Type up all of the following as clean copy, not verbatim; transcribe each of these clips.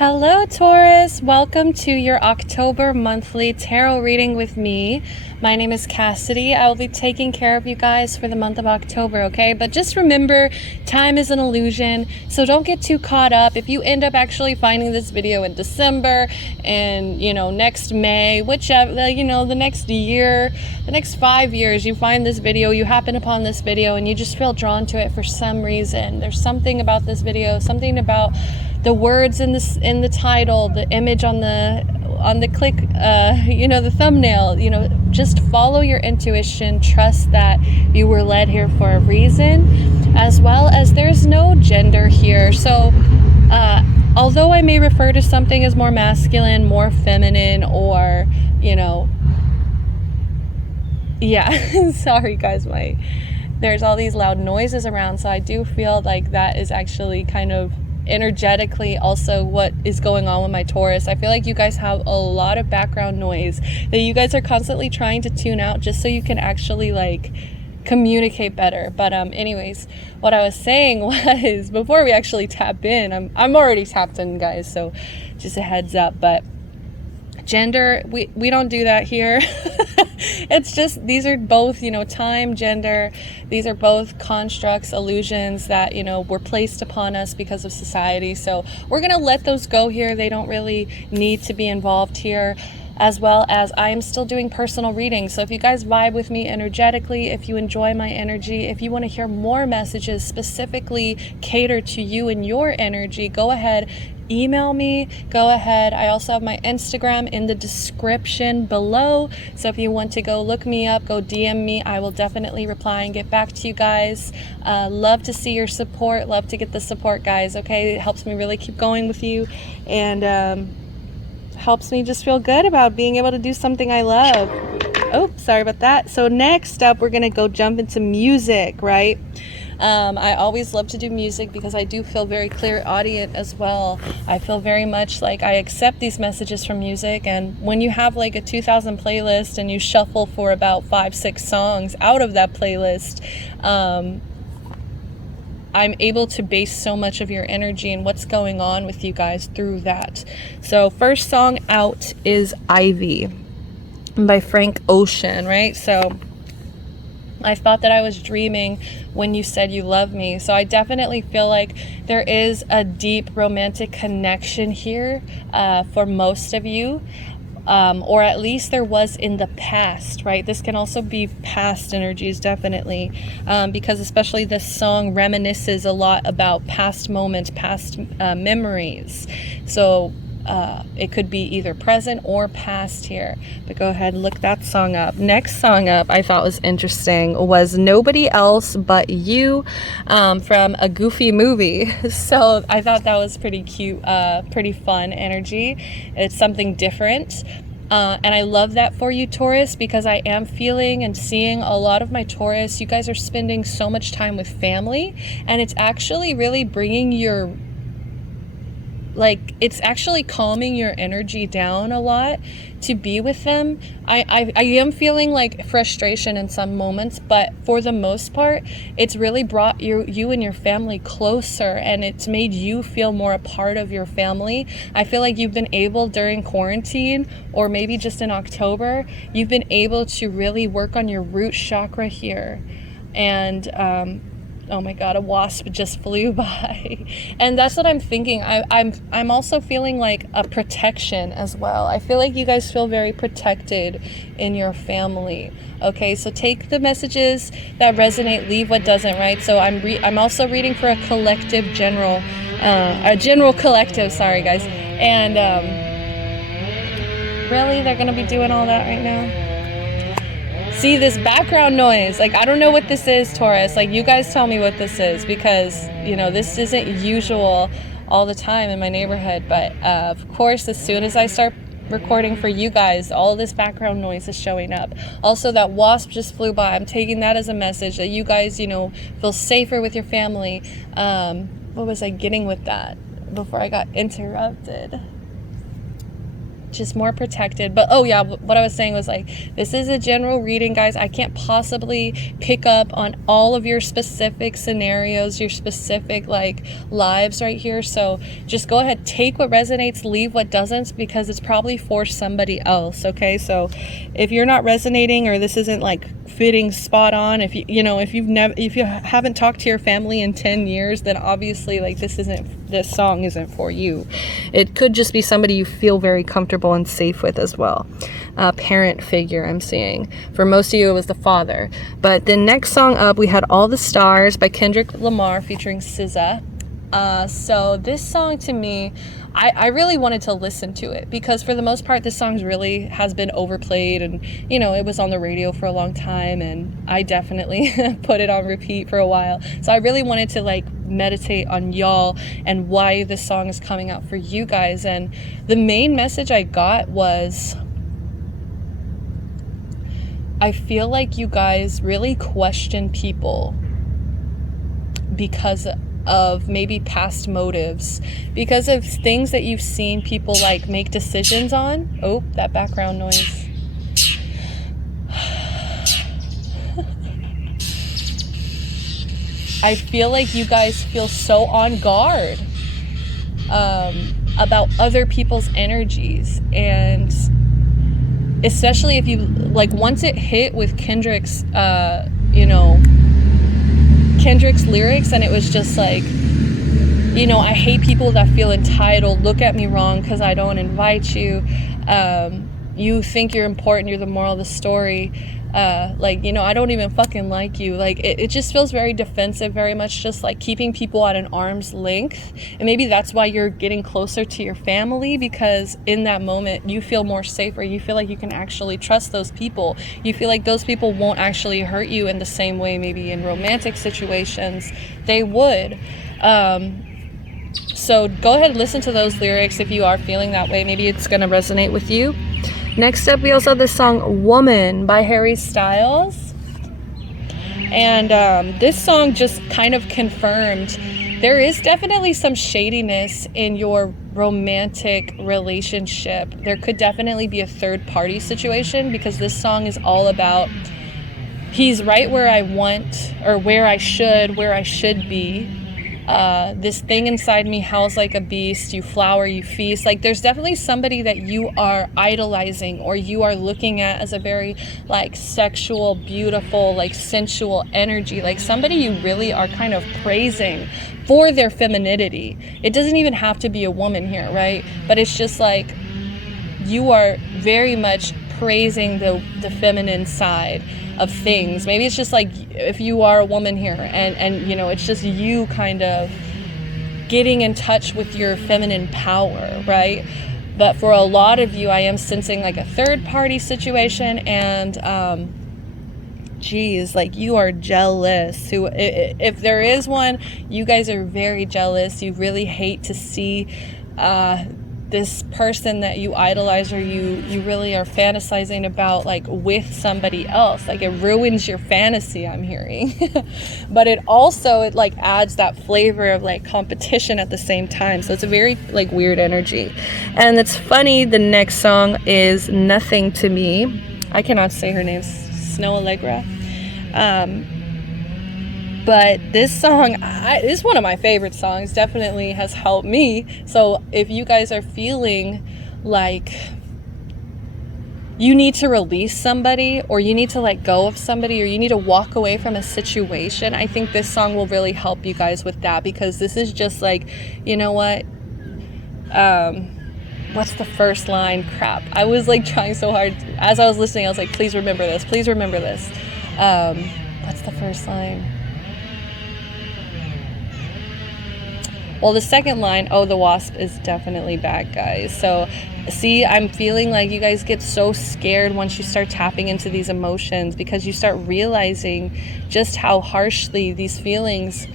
Hello Taurus, welcome to your October monthly tarot reading with me. My name is Cassidy. I will be taking care of you guys for the month of October, okay? But just remember, time is an illusion, so don't get too caught up. If you end up actually finding this video in December and, next May, whichever, the next year, the next 5 years, you find this video, you happen upon this video and you just feel drawn to it for some reason. There's something about this video, something about the words in the title, the image on the click, the thumbnail, just follow your intuition, trust that you were led here for a reason, as well as there's no gender here. So although I may refer to something as more masculine, more feminine, or, sorry guys, there's all these loud noises around, so I do feel like that is actually kind of energetically also what is going on with my Taurus. I feel like you guys have a lot of background noise that you guys are constantly trying to tune out just so you can actually communicate better. But anyways, what I was saying was, before we actually tap in, I'm already tapped in, guys, so just a heads up. But gender, we don't do that here. It's just, these are both, time, gender, these are both constructs, illusions that, were placed upon us because of society. So we're going to let those go here. They don't really need to be involved here. As well as I am still doing personal readings. So if you guys vibe with me energetically, if you enjoy my energy, if you want to hear more messages specifically cater to you and your energy, go ahead, email me, go ahead. I also have my Instagram in the description below. So if you want to go look me up, go DM me. I will definitely reply and get back to you guys. Love to see your support. Love to get the support, guys. Okay, it helps me really keep going with you, and helps me just feel good about being able to do something I love. Oh, sorry about that. So next up, we're gonna go jump into music, right? I always love to do music because I do feel very clairaudient as well. I feel very much like I accept these messages from music, and when you have like a 2000 playlist and you shuffle for about 5-6 songs out of that playlist, I'm able to base so much of your energy and what's going on with you guys through that. So first song out is Ivy by Frank Ocean, right? So I thought that I was dreaming when you said you love me. So I definitely feel like there is a deep romantic connection here for most of you. Or at least there was in the past, right? This can also be past energies, definitely, because especially this song reminisces a lot about past moments, past memories. So it could be either present or past here. But go ahead and look that song up. Next song up I thought was interesting was Nobody Else But You, from a Goofy movie. So I thought that was pretty cute, pretty fun energy. It's something different. And I love that for you, Taurus, because I am feeling and seeing a lot of my Taurus. You guys are spending so much time with family, and it's actually really bringing your, it's actually calming your energy down a lot to be with them. I am feeling like frustration in some moments, but for the most part, it's really brought you and your family closer, and it's made you feel more a part of your family. I feel like you've been able during quarantine, or maybe just in October, you've been able to really work on your root chakra here. And oh my God, a wasp just flew by. And that's what I'm thinking. I'm also feeling like a protection as well. I feel like you guys feel very protected in your family. Okay, so take the messages that resonate, leave what doesn't, right? So I'm also reading for a collective general collective, sorry guys. And really, they're gonna be doing all that right now? See this background noise, I don't know what this is, Taurus. You guys tell me what this is, because this isn't usual all the time in my neighborhood. But of course, as soon as I start recording for you guys, all this background noise is showing up. Also, that wasp just flew by. I'm taking that as a message that you guys feel safer with your family. What was I getting with that before I got interrupted? just more protected. But oh yeah, what I was saying was like, this is a general reading, guys. I can't possibly pick up on all of your specific scenarios, your specific like lives right here. So just go ahead, take what resonates, leave what doesn't, because it's probably for somebody else. Okay, so if you're not resonating, or this isn't like fitting spot on, if if you haven't talked to your family in 10 years, then obviously like this song isn't for you. It could just be somebody you feel very comfortable and safe with as well. Parent figure, I'm seeing. For most of you, it was the father. But the next song up, we had All the Stars by Kendrick Lamar featuring SZA. So this song, to me, I really wanted to listen to it, because for the most part, this song really has been overplayed, and it was on the radio for a long time, and I definitely put it on repeat for a while. So I really wanted to like meditate on y'all and why this song is coming out for you guys. And the main message I got was, I feel like you guys really question people because of maybe past motives, because of things that you've seen people like make decisions on. Oh, that background noise. I feel like you guys feel so on guard about other people's energies, and especially if you like, once it hit with Kendrick's lyrics, and it was just like, I hate people that feel entitled, look at me wrong because I don't invite you, you think you're important, you're the moral of the story, I don't even fucking like you. Like it just feels very defensive, very much just like keeping people at an arm's length. And maybe that's why you're getting closer to your family, because in that moment you feel more safer, you feel like you can actually trust those people, you feel like those people won't actually hurt you in the same way maybe in romantic situations they would. So go ahead and listen to those lyrics if you are feeling that way. Maybe it's going to resonate with you. Next up, we also have the song Woman by Harry Styles. And this song just kind of confirmed there is definitely some shadiness in your romantic relationship. There could definitely be a third party situation, because this song is all about, he's right where I want, or where I should be. This thing inside me howls like a beast, you flower, you feast. Like there's definitely somebody that you are idolizing, or you are looking at as a very like sexual, beautiful, like sensual energy, like somebody you really are kind of praising for their femininity. It doesn't even have to be a woman here, right? But it's just like you are very much praising the feminine side of things. Maybe it's just like, if you are a woman here, and it's just you kind of getting in touch with your feminine power, right? But for a lot of you, I am sensing like a third party situation, and like you are jealous. If there is one, you guys are very jealous. You really hate to see this person that you idolize, or you really are fantasizing about, like with somebody else. Like it ruins your fantasy, I'm hearing. But it like adds that flavor of like competition at the same time. So it's a very like weird energy. And it's funny, the next song is Nothing to Me. I cannot say her name, Snow Allegra. But this song is one of my favorite songs, definitely has helped me. So if you guys are feeling like you need to release somebody, or you need to let go of somebody, or you need to walk away from a situation, I think this song will really help you guys with that, because this is just like, what's the first line? Crap. I was like trying so hard. As I was listening, I was like, please remember this. Please remember this. What's the first line? Well, the second line, oh, the wasp is definitely back, guys. So, see, I'm feeling like you guys get so scared once you start tapping into these emotions, because you start realizing just how harshly these feelings,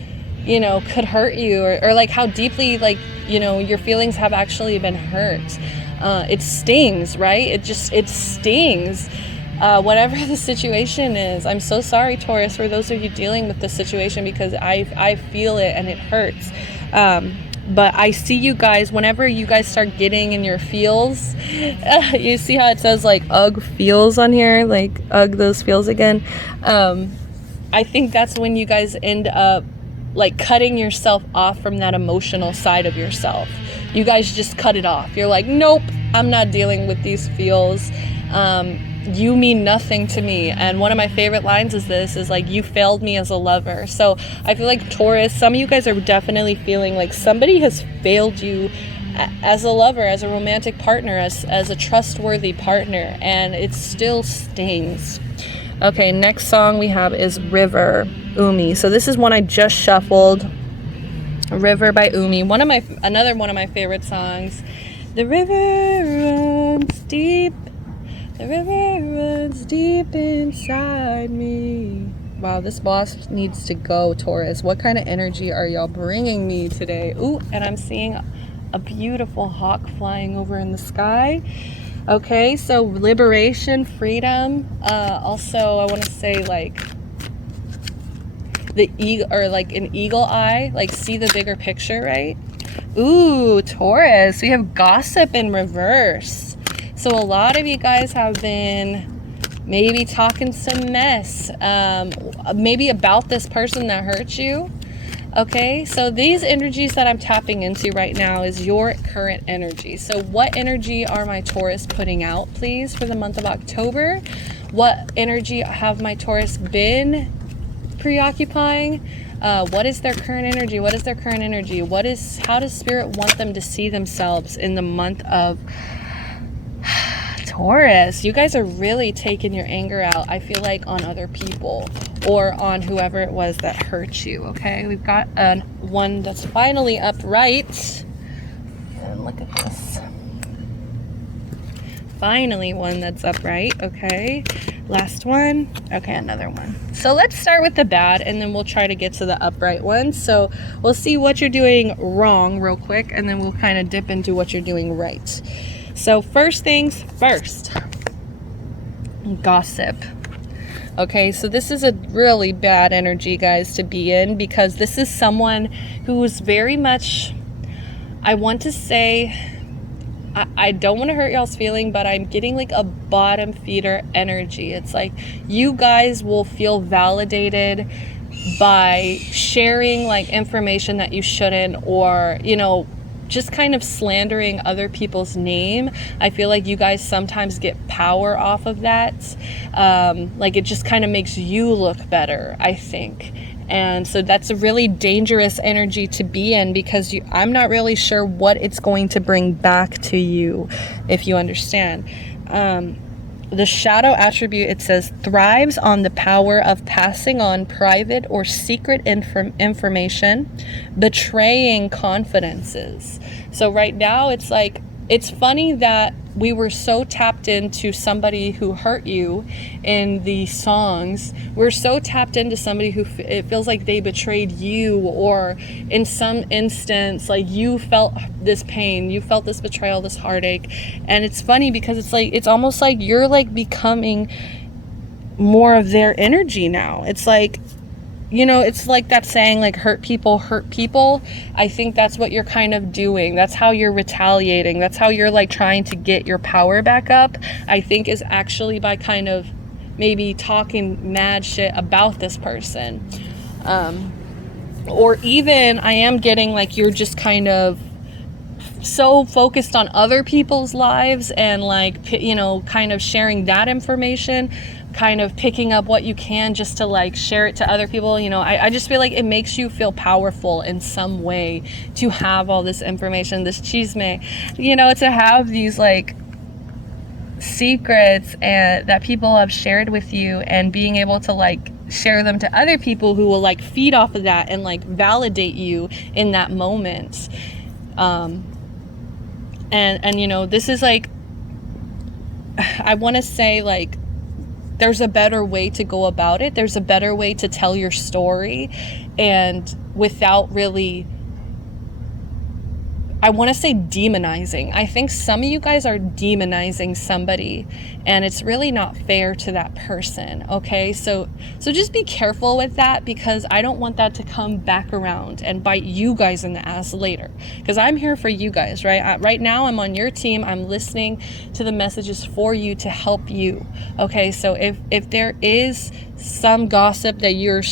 could hurt you, or like how deeply, like, your feelings have actually been hurt. It stings, right? It stings. Whatever the situation is. I'm so sorry, Taurus, for those of you dealing with this situation, because I feel it and it hurts. But I see you guys, whenever you guys start getting in your feels, you see how it says like ugh feels on here, like ugh those feels again. I think that's when you guys end up like cutting yourself off from that emotional side of yourself. You guys just cut it off. You're like, nope, I'm not dealing with these feels. You mean nothing to me. And one of my favorite lines is like, you failed me as a lover. So I feel like Taurus, some of you guys are definitely feeling like somebody has failed you as a lover, as a romantic partner, as a trustworthy partner, and it still stings. Okay, next song we have is River, Umi. So this is one I just shuffled. River by Umi. Another one of my favorite songs. The river runs deep. The river runs deep inside me. Wow, this boss needs to go, Taurus. What kind of energy are y'all bringing me today? Ooh, and I'm seeing a beautiful hawk flying over in the sky. Okay, so liberation, freedom. Also, I want to say like the eagle, or like an eagle eye, like see the bigger picture, right? Ooh, Taurus, we have gossip in reverse. So a lot of you guys have been maybe talking some mess, maybe about this person that hurt you. Okay, so these energies that I'm tapping into right now is your current energy. So what energy are my Taurus putting out, please, for the month of October? What energy have my Taurus been preoccupying? What is their current energy? What is their current energy? How does Spirit want them to see themselves in the month of Taurus? You guys are really taking your anger out, I feel like, on other people or on whoever it was that hurt you. Okay, we've got one that's finally upright, and look at this, finally one that's upright. Okay, last one. Okay, another one. So let's start with the bad, and then we'll try to get to the upright one. So we'll see what you're doing wrong real quick, and then we'll kind of dip into what you're doing right. So first things first, gossip. Okay, so this is a really bad energy, guys, to be in, because this is someone who's very much, I want to say, I don't want to hurt y'all's feeling, but I'm getting like a bottom feeder energy. It's like you guys will feel validated by sharing like information that you shouldn't, or, you know, just kind of slandering other people's name. I feel like you guys sometimes get power off of that. Like it just kind of makes you look better, I think. And so that's a really dangerous energy to be in, because I'm not really sure what it's going to bring back to you, if you understand. The shadow attribute, it says, thrives on the power of passing on private or secret information, betraying confidences. So right now it's like, it's funny that we were so tapped into somebody who hurt you in the songs. We're so tapped into somebody who it feels like they betrayed you, or in some instance, like you felt this pain, you felt this betrayal, this heartache. And it's funny because it's like, it's almost like you're like becoming more of their energy now. It's like, you know, it's like that saying, like, hurt people hurt people. I think that's what you're kind of doing. That's how you're retaliating. That's how you're like trying to get your power back up, I think, is actually by kind of maybe talking mad shit about this person. Or even I am getting like you're just kind of so focused on other people's lives and like, you know, kind of sharing that information, kind of picking up what you can just to like share it to other people. You know, I just feel like it makes you feel powerful in some way to have all this information, this chisme, you know, to have these like secrets and that people have shared with you, and being able to like share them to other people who will like feed off of that and like validate you in that moment. And you know, this is like, I want to say like, there's a better way to go about it. There's a better way to tell your story, and without really, I want to say demonizing. I think some of you guys are demonizing somebody, and it's really not fair to that person, okay? So just be careful with that, because I don't want that to come back around and bite you guys in the ass later, because I'm here for you guys, right? Right now I'm on your team. I'm listening to the messages for you to help you, okay? So if there is some gossip that you're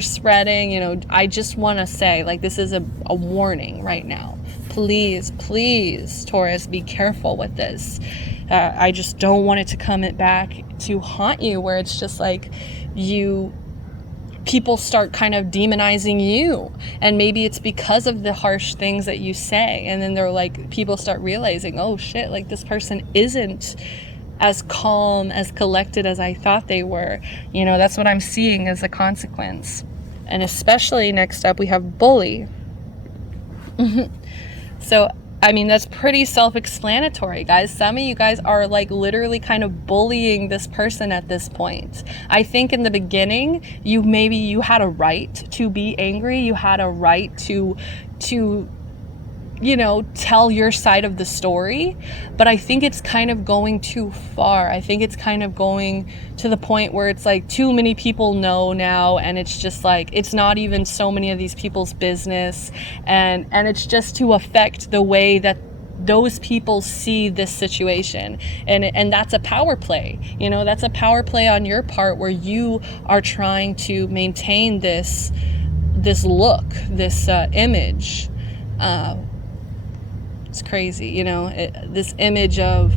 spreading, you know, I just want to say, like, this is a warning right now. Please, please, Taurus, be careful with this. I just don't want it to come back to haunt you, where it's just like people start kind of demonizing you, and maybe it's because of the harsh things that you say, and then they're like, people start realizing, oh shit, like this person isn't as calm, as collected as I thought they were. You know, that's what I'm seeing as a consequence. And especially next up we have bully. So, I mean, that's pretty self-explanatory, guys. Some of you guys are like literally kind of bullying this person at this point. I think in the beginning, you had a right to be angry. You had a right to you know, tell your side of the story, but I think it's kind of going too far. I think it's kind of going to the point where it's like too many people know now, and it's just like, it's not even so many of these people's business, and it's just to affect the way that those people see this situation, and that's a power play. You know, that's a power play on your part, where you are trying to maintain this look, this image. It's crazy, you know, this image of,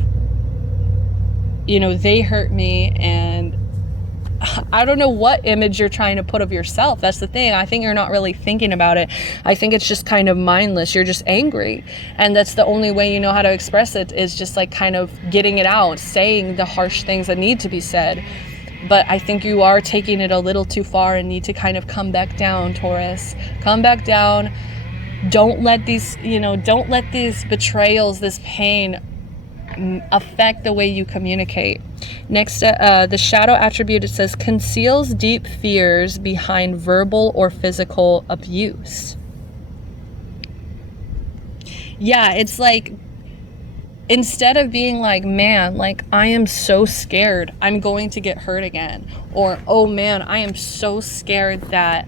you know, they hurt me, and I don't know what image you're trying to put of yourself. That's the thing. I think you're not really thinking about it. I think it's just kind of mindless. You're just angry, and that's the only way you know how to express it, is just like kind of getting it out, saying the harsh things that need to be said. But I think you are taking it a little too far and need to kind of come back down, Taurus. Come back down. Don't let these, you know, don't let these betrayals, this pain affect the way you communicate. Next, the shadow attribute, it says conceals deep fears behind verbal or physical abuse. Yeah, it's like, instead of being like, man, like, I am so scared I'm going to get hurt again, or, oh man, I am so scared that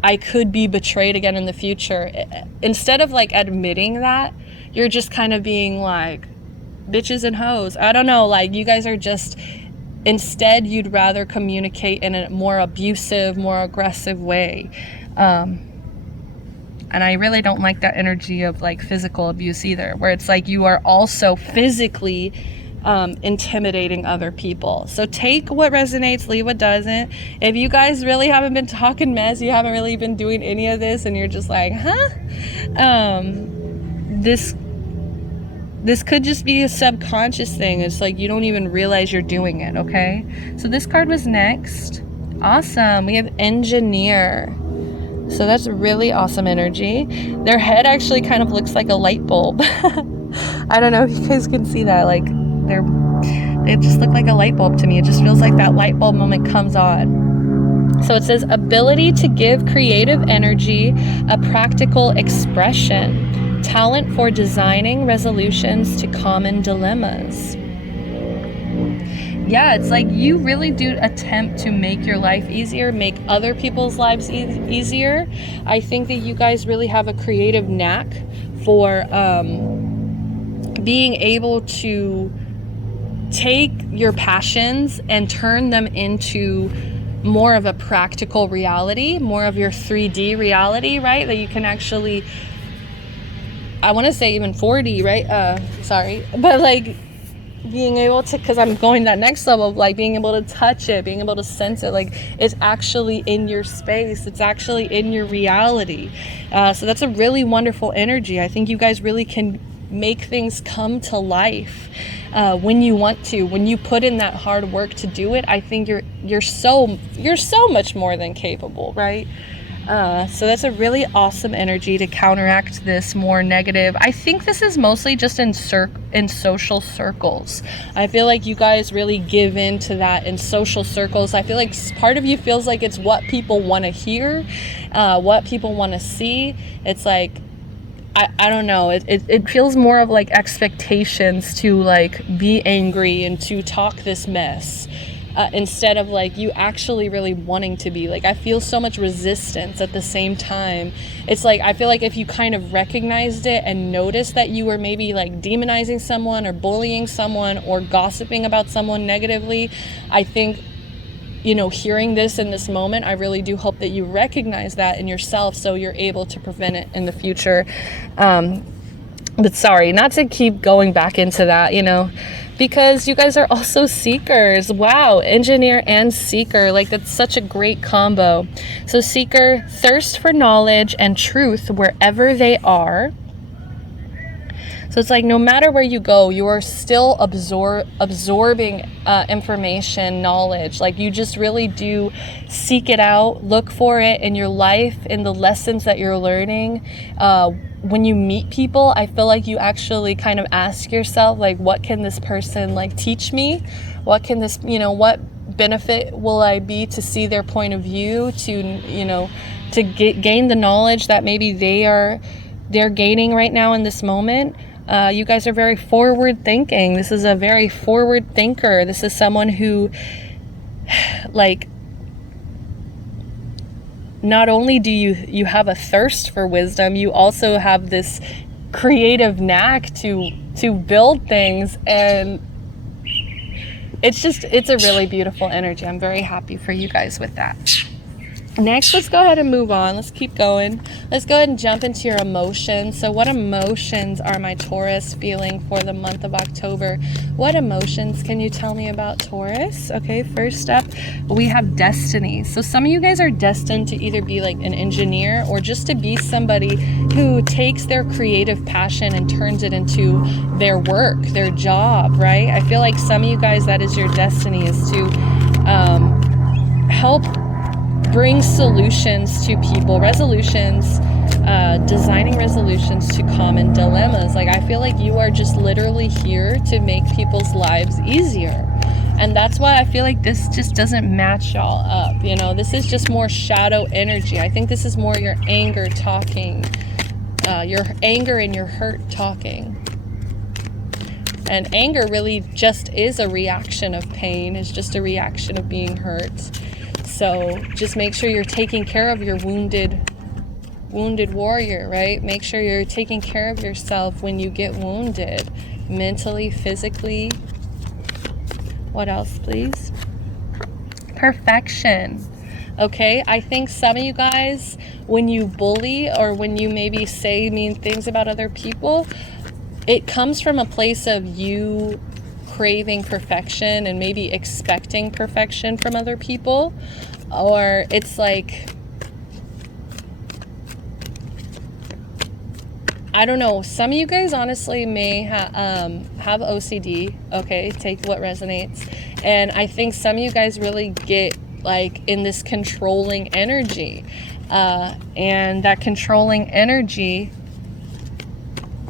I could be betrayed again in the future. Instead of like admitting that, you're just kind of being like, bitches and hoes. I don't know, like, you guys are just, instead you'd rather communicate in a more abusive, more aggressive way. And I really don't like that energy of like physical abuse either, where it's like you are also physically intimidating other people. So take what resonates, leave what doesn't. If you guys really haven't been talking mess, you haven't really been doing any of this, and you're just like, huh? This could just be a subconscious thing. It's like you don't even realize you're doing it, okay? So this card was next. Awesome. We have engineer. So that's really awesome energy. Their head actually kind of looks like a light bulb. I don't know if you guys can see that. Like, they just look like a light bulb to me. It just feels like that light bulb moment comes on. So it says ability to give creative energy a practical expression, talent for designing resolutions to common dilemmas. Yeah, it's like you really do attempt to make your life easier, make other people's lives easier. I think that you guys really have a creative knack for being able to take your passions and turn them into more of a practical reality, more of your 3D reality, right? That you can actually, I want to say even 4D, right? Sorry, but like being able to, because I'm going that next level of like being able to touch it, being able to sense it, like it's actually in your space, it's actually in your reality. So that's a really wonderful energy. I think you guys really can make things come to life when you want to, when you put in that hard work to do it. I think you're so much more than capable, right? So that's a really awesome energy to counteract this more negative. I think this is mostly just in social circles. I feel like you guys really give in to that in social circles. I feel like part of you feels like it's what people want to hear, what people want to see. It's like, I don't know, it feels more of like expectations to like be angry and to talk this mess, instead of like you actually really wanting to be. Like I feel so much resistance at the same time. It's like I feel like if you kind of recognized it and noticed that you were maybe like demonizing someone or bullying someone or gossiping about someone negatively, I think, you know, hearing this in this moment, I really do hope that you recognize that in yourself so you're able to prevent it in the future. But sorry, not to keep going back into that, you know, because you guys are also seekers. Wow, engineer and seeker, like that's such a great combo. So seeker, thirst for knowledge and truth wherever they are. So it's like no matter where you go, you are still absorbing information, knowledge. Like you just really do seek it out, look for it in your life, in the lessons that you're learning. When you meet people, I feel like you actually kind of ask yourself, like, what can this person like teach me? What can this, you know, what benefit will I be to see their point of view, to, you know, to gain the knowledge that maybe they're gaining right now in this moment. You guys are very forward thinking. This is a very forward thinker. This is someone who, like, not only do you have a thirst for wisdom, you also have this creative knack to build things, and it's a really beautiful energy. I'm very happy for you guys with that. Next, let's go ahead and move on. Let's keep going. Let's go ahead and jump into your emotions. So what emotions are my Taurus feeling for the month of October? What emotions can you tell me about Taurus? Okay, first up, we have destiny. So some of you guys are destined to either be like an engineer or just to be somebody who takes their creative passion and turns it into their work, their job, right? I feel like some of you guys, that is your destiny, is to help bring solutions to people, resolutions, designing resolutions to common dilemmas. Like I feel like you are just literally here to make people's lives easier. And that's why I feel like this just doesn't match y'all up. You know, this is just more shadow energy. I think this is more your anger talking, your anger and your hurt talking. And anger really just is a reaction of pain, is just a reaction of being hurt. So just make sure you're taking care of your wounded warrior, right? Make sure you're taking care of yourself when you get wounded, mentally, physically. What else, please? Perfection. Okay, I think some of you guys, when you bully or when you maybe say mean things about other people, it comes from a place of you craving perfection and maybe expecting perfection from other people. Or it's like, I don't know, some of you guys honestly may have OCD. Okay, take what resonates. And I think some of you guys really get like in this controlling energy, and that controlling energy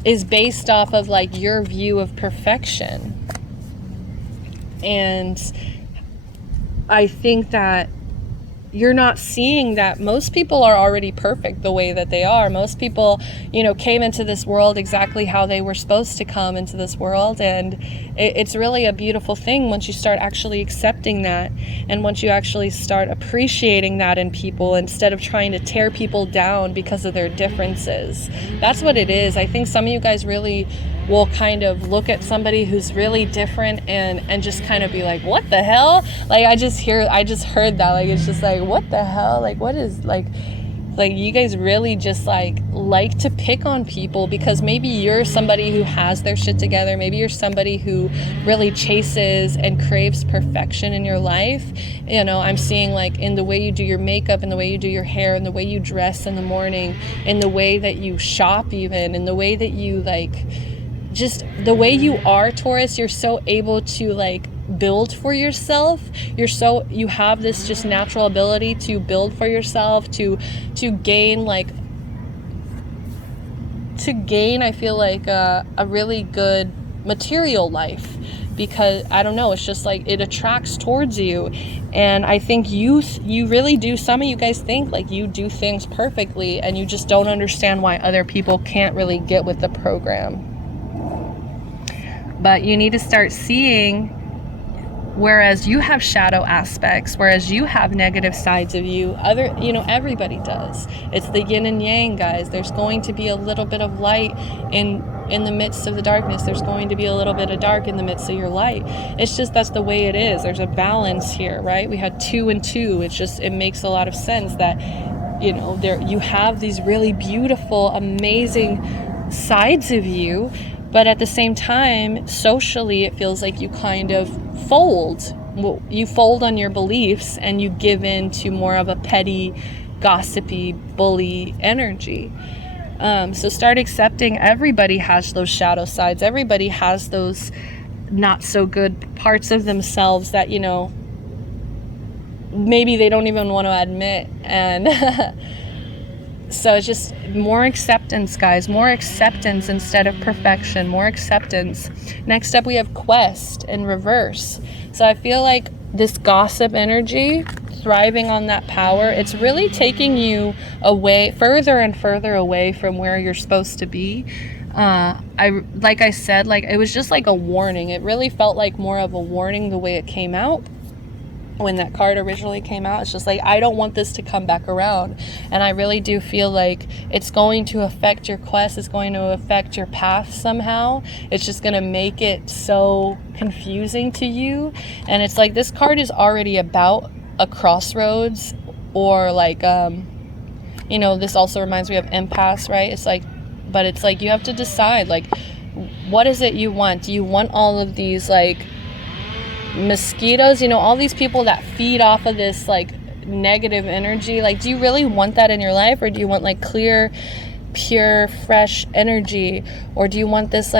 is based off of like your view of perfection. And I think that you're not seeing that most people are already perfect the way that they are. Most people, you know, came into this world exactly how they were supposed to come into this world. And it's really a beautiful thing once you start actually accepting that, and once you actually start appreciating that in people instead of trying to tear people down because of their differences. That's what it is. I think some of you guys really will kind of look at somebody who's really different and just kind of be like, what the hell? Like I just heard that, like it's just like, what the hell? Like what is like you guys really just like to pick on people because maybe you're somebody who has their shit together. Maybe you're somebody who really chases and craves perfection in your life. You know, I'm seeing like in the way you do your makeup, in the way you do your hair, in the way you dress in the morning, in the way that you shop, even in the way that you like, just the way you are, Taurus. You're so able to like build for yourself. You have this just natural ability to build for yourself, to gain I feel like a really good material life, because I don't know, it's just like it attracts towards you. And I think you really do, some of you guys think like you do things perfectly, and you just don't understand why other people can't really get with the program. But you need to start seeing, whereas you have shadow aspects, whereas you have negative sides of you, everybody does. It's the yin and yang, guys. There's going to be a little bit of light in the midst of the darkness. There's going to be a little bit of dark in the midst of your light. It's just, that's the way it is. There's a balance here, right? We had 2 and 2. It makes a lot of sense that, you have these really beautiful, amazing sides of you, but at the same time, socially, it feels like you kind of fold. You fold on your beliefs, and you give in to more of a petty, gossipy, bully energy. So start accepting everybody has those shadow sides. Everybody has those not so good parts of themselves that, maybe they don't even want to admit. And so it's just more acceptance, guys. More acceptance instead of perfection. More acceptance. Next up, we have quest in reverse. So I feel like this gossip energy, thriving on that power, it's really taking you away, further and further away from where you're supposed to be. Like I said, it was just like a warning. It really felt like more of a warning the way it came out. When that card originally came out, it's just like, I don't want this to come back around. And I really do feel like it's going to affect your quest. It's going to affect your path somehow. It's just going to make it so confusing to you. And it's like, this card is already about a crossroads, or this also reminds me of impasse, right? It's like you have to decide, what is it you want? Do you want all of these mosquitoes, all these people that feed off of this negative energy? Do you really want that in your life? Or do you want clear, pure, fresh energy? Or do you want this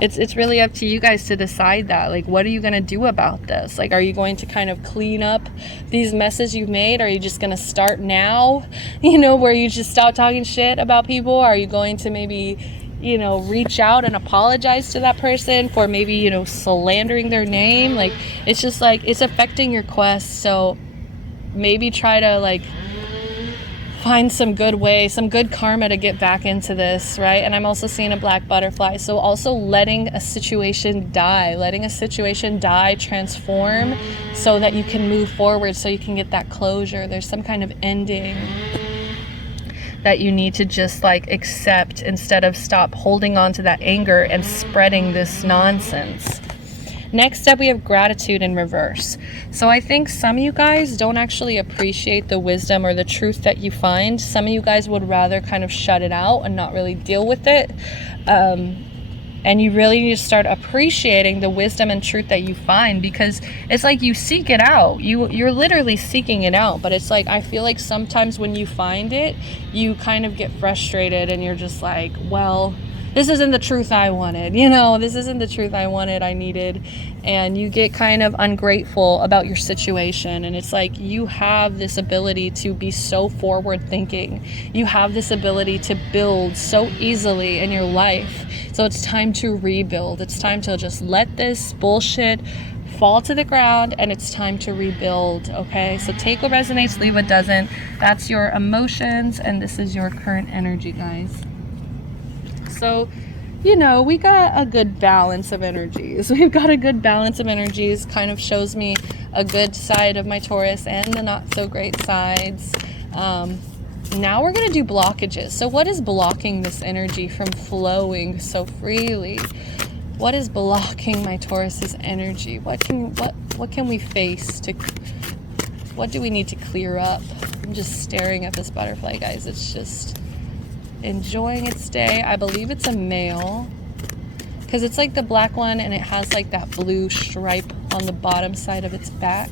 it's really up to you guys to decide that. What are you going to do about this? Are you going to kind of clean up these messes you've made? Are you just going to start now, where you just stop talking shit about people? Are you going to maybe, reach out and apologize to that person for maybe, slandering their name? It's just it's affecting your quest. So maybe try to find some good way, some good karma to get back into this, right? And I'm also seeing a black butterfly. So also letting a situation die, transform, so that you can move forward, so you can get that closure. There's some kind of ending that you need to just accept, instead of stop holding on to that anger and spreading this nonsense. Next up, we have gratitude in reverse. So I think some of you guys don't actually appreciate the wisdom or the truth that you find. Some of you guys would rather kind of shut it out and not really deal with it. And you really need to start appreciating the wisdom and truth that you find, because it's you seek it out. You're literally seeking it out. But it's I feel like sometimes when you find it, you kind of get frustrated, and you're just well, this isn't the truth I wanted, this isn't the truth I needed. And you get kind of ungrateful about your situation. And it's you have this ability to be so forward thinking. You have this ability to build so easily in your life. So it's time to rebuild. It's time to just let this bullshit fall to the ground, and it's time to rebuild. Okay, so take what resonates, leave what doesn't. That's your emotions, and this is your current energy, guys. So, we got a good balance of energies. We've got a good balance of energies. Kind of shows me a good side of my Taurus and the not so great sides. Now we're going to do blockages. So what is blocking this energy from flowing so freely? What is blocking my Taurus's energy? What can we face what do we need to clear up? I'm just staring at this butterfly, guys. It's just enjoying its day. I believe it's a male, because it's the black one, and it has that blue stripe on the bottom side of its back.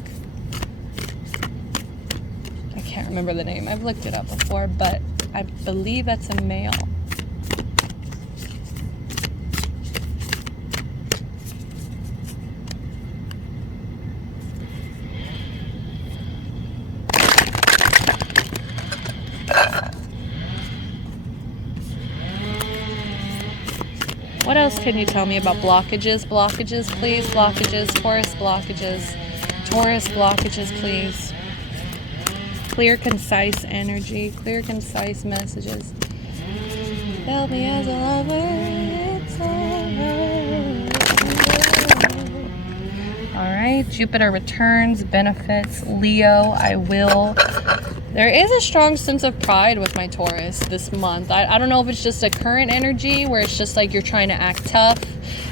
I can't remember the name. I've looked it up before, but I believe that's a male. can you tell me about blockages? Blockages, please. Blockages. Taurus blockages. Taurus blockages, please. Clear, concise energy. Clear, concise messages. Tell me as a lover, it's over. Alright, Jupiter returns, benefits, Leo, I will. There is a strong sense of pride with my Taurus this month. I don't know if it's just a current energy where it's just like you're trying to act tough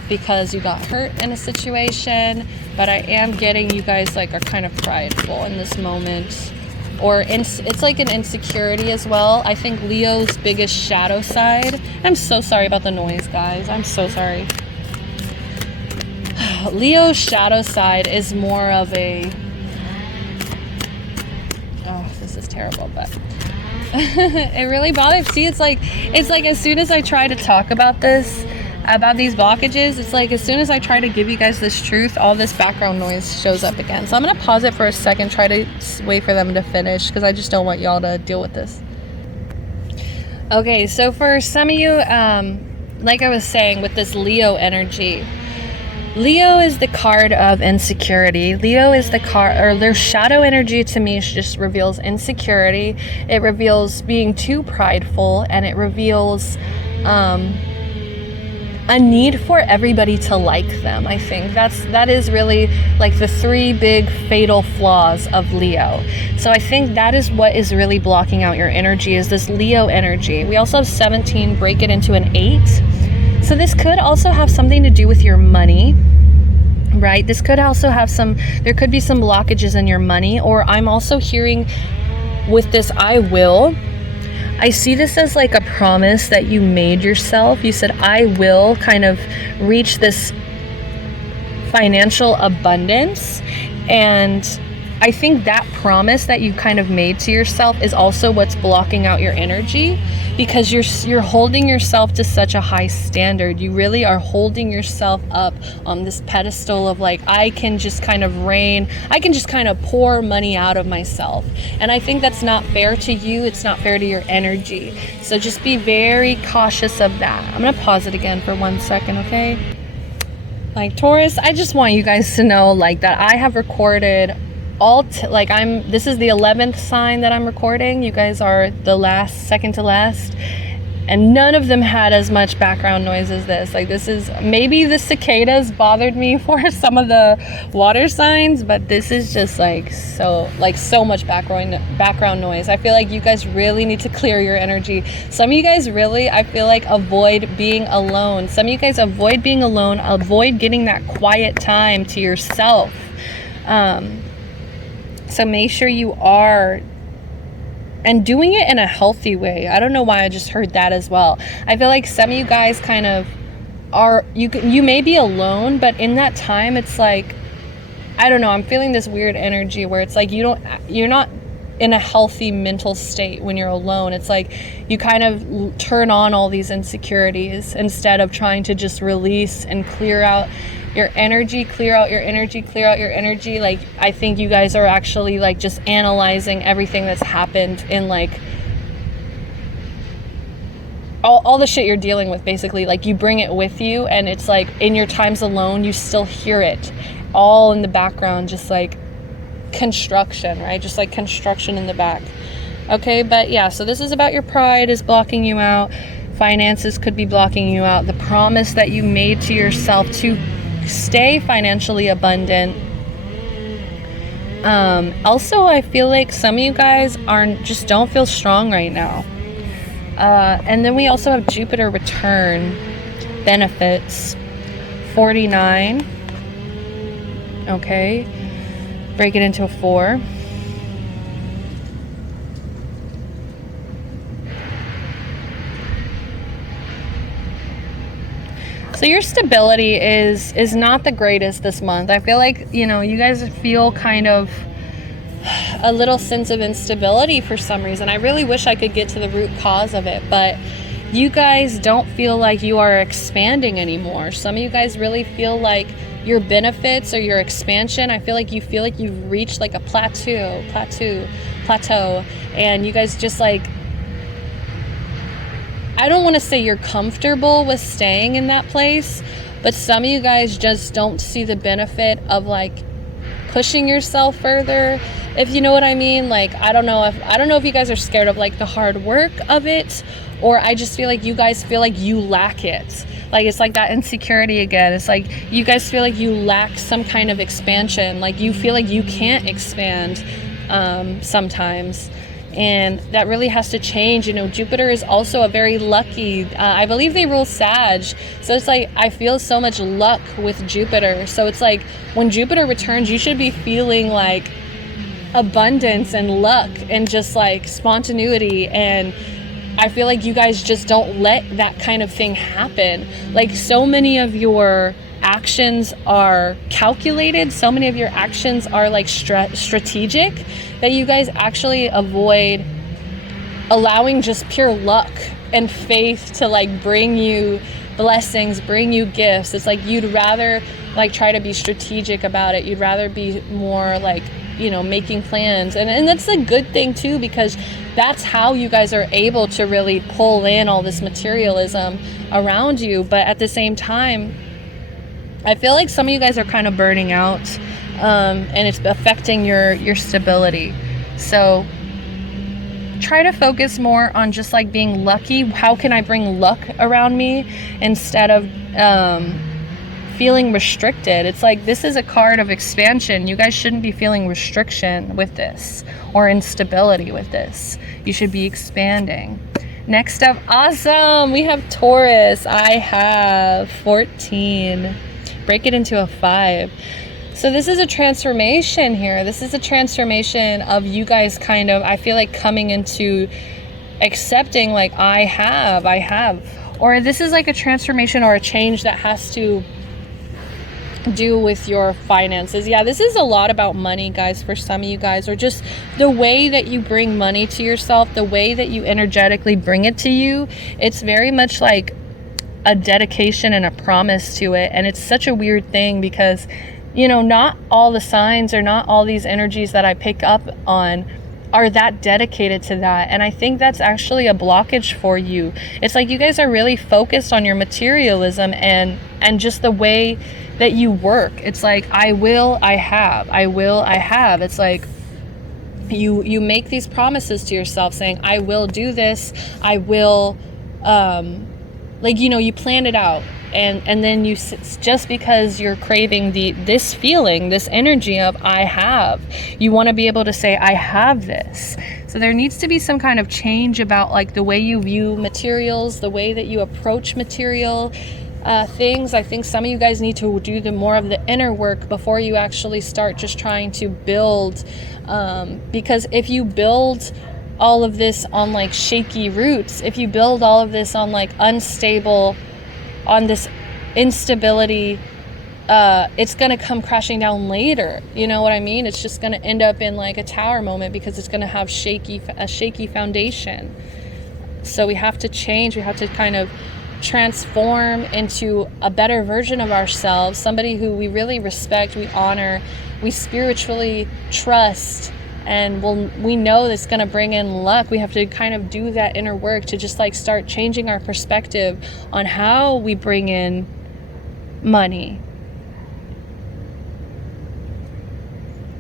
because you got hurt in a situation, but I am getting you guys like are kind of prideful in this moment. Or it's like an insecurity as well. I think Leo's biggest shadow side. I'm so sorry about the noise, guys. I'm so sorry. Leo's shadow side is more of a... Oh, this is terrible, but... it really bothers. See, it's like as soon as I try to talk about this, about these blockages, it's like as soon as I try to give you guys this truth, all this background noise shows up again. So I'm going to pause it for a second, try to wait for them to finish, because I just don't want y'all to deal with this. Okay, so for some of you, like I was saying, with this Leo energy, Leo is the card of insecurity. Leo is the card, or their shadow energy to me just reveals insecurity. It reveals being too prideful, and it reveals a need for everybody to like them. I think that is really like the three big fatal flaws of Leo. So I think that is what is really blocking out your energy, is this Leo energy. We also have 17, break it into an 8. So this could also have something to do with your money, right? This could also have there could be some blockages in your money. Or I'm also hearing with this I will, I see this as like a promise that you made yourself. You said, I will kind of reach this financial abundance. And I think that promise that you kind of made to yourself is also what's blocking out your energy, because you're holding yourself to such a high standard. You really are holding yourself up on this pedestal of like, I can just kind of pour money out of myself. And I think that's not fair to you. It's not fair to your energy. So just be very cautious of that. I'm going to pause it again for 1 second, okay? Like Taurus, I just want you guys to know like that I have recorded this is the 11th sign that I'm recording. You guys are the second to last, and none of them had as much background noise as this. Like this is, maybe the cicadas bothered me for some of the water signs, but this is just so much background noise. I feel like you guys really need to clear your energy. Some of you guys really, I feel like, avoid being alone. Some of you guys avoid being alone, avoid getting that quiet time to yourself. So make sure you are, and doing it in a healthy way. I don't know why I just heard that as well. I feel like some of you guys kind of are, you may be alone, but in that time, it's like, I don't know, I'm feeling this weird energy where it's like you're not in a healthy mental state when you're alone. It's like you kind of turn on all these insecurities instead of trying to just release and clear out your energy, clear out your energy. Like, I think you guys are actually like just analyzing everything that's happened in like all the shit you're dealing with, basically. Like, you bring it with you, and it's like in your times alone, you still hear it all in the background, just like construction, right? Just like construction in the back. Okay, but yeah, so this is about your pride is blocking you out. Finances could be blocking you out. The promise that you made to yourself to stay financially abundant. Also, I feel like some of you guys just don't feel strong right now. And then we also have Jupiter return benefits 49. Okay, break it into a 4. So your stability is not the greatest this month. I feel like, you guys feel kind of a little sense of instability for some reason. I really wish I could get to the root cause of it, but you guys don't feel like you are expanding anymore. Some of you guys really feel like your benefits or your expansion, I feel like you've reached like a plateau, and you guys just like, I don't want to say you're comfortable with staying in that place, but some of you guys just don't see the benefit of like pushing yourself further, if you know what I mean. Like, I don't know if you guys are scared of like the hard work of it, or I just feel like you guys feel like you lack it. Like, it's like that insecurity again. It's like you guys feel like you lack some kind of expansion. Like, you feel like you can't expand sometimes. And that really has to change. You know, Jupiter is also a very lucky, I believe they rule Sag. So it's like, I feel so much luck with Jupiter. So it's like, when Jupiter returns, you should be feeling like abundance and luck and just like spontaneity. And I feel like you guys just don't let that kind of thing happen. Like, so many of your actions are calculated, so many of your actions are like strategic, that you guys actually avoid allowing just pure luck and faith to like bring you blessings, bring you gifts. It's like you'd rather like try to be strategic about it. You'd rather be more like, you know, making plans. And that's a good thing too, because that's how you guys are able to really pull in all this materialism around you. But at the same time, I feel like some of you guys are kind of burning out, and it's affecting your stability. So try to focus more on just like being lucky. How can I bring luck around me instead of feeling restricted? It's like, this is a card of expansion. You guys shouldn't be feeling restriction with this or instability with this. You should be expanding. Next up, awesome, we have Taurus. I have 14. Break it into a 5. So this is a transformation here. This is a transformation of you guys kind of, I feel like, coming into accepting like, I have. Or this is like a transformation or a change that has to do with your finances. Yeah, this is a lot about money, guys, for some of you guys, or just the way that you bring money to yourself, the way that you energetically bring it to you. It's very much like a dedication and a promise to it. And it's such a weird thing because, you know, not all the signs or not all these energies that I pick up on are that dedicated to that. And I think that's actually a blockage for you. It's like you guys are really focused on your materialism and just the way that you work. It's like, I have. It's like you make these promises to yourself saying, I will do this. I will, like, you know, you plan it out, and then you, just because you're craving this feeling, this energy of I have, you want to be able to say, I have this. So there needs to be some kind of change about like the way you view materials, the way that you approach material things. I think some of you guys need to do more of the inner work before you actually start just trying to build, because if you build all of this on like shaky roots, if you build all of this on like unstable, on this instability, it's going to come crashing down later. You know what I mean? It's just going to end up in like a tower moment because it's going to have a shaky foundation. So we have to change. We have to kind of transform into a better version of ourselves, somebody who we really respect, we honor, we spiritually trust, and we know that's going to bring in luck. We have to kind of do that inner work to just like start changing our perspective on how we bring in money.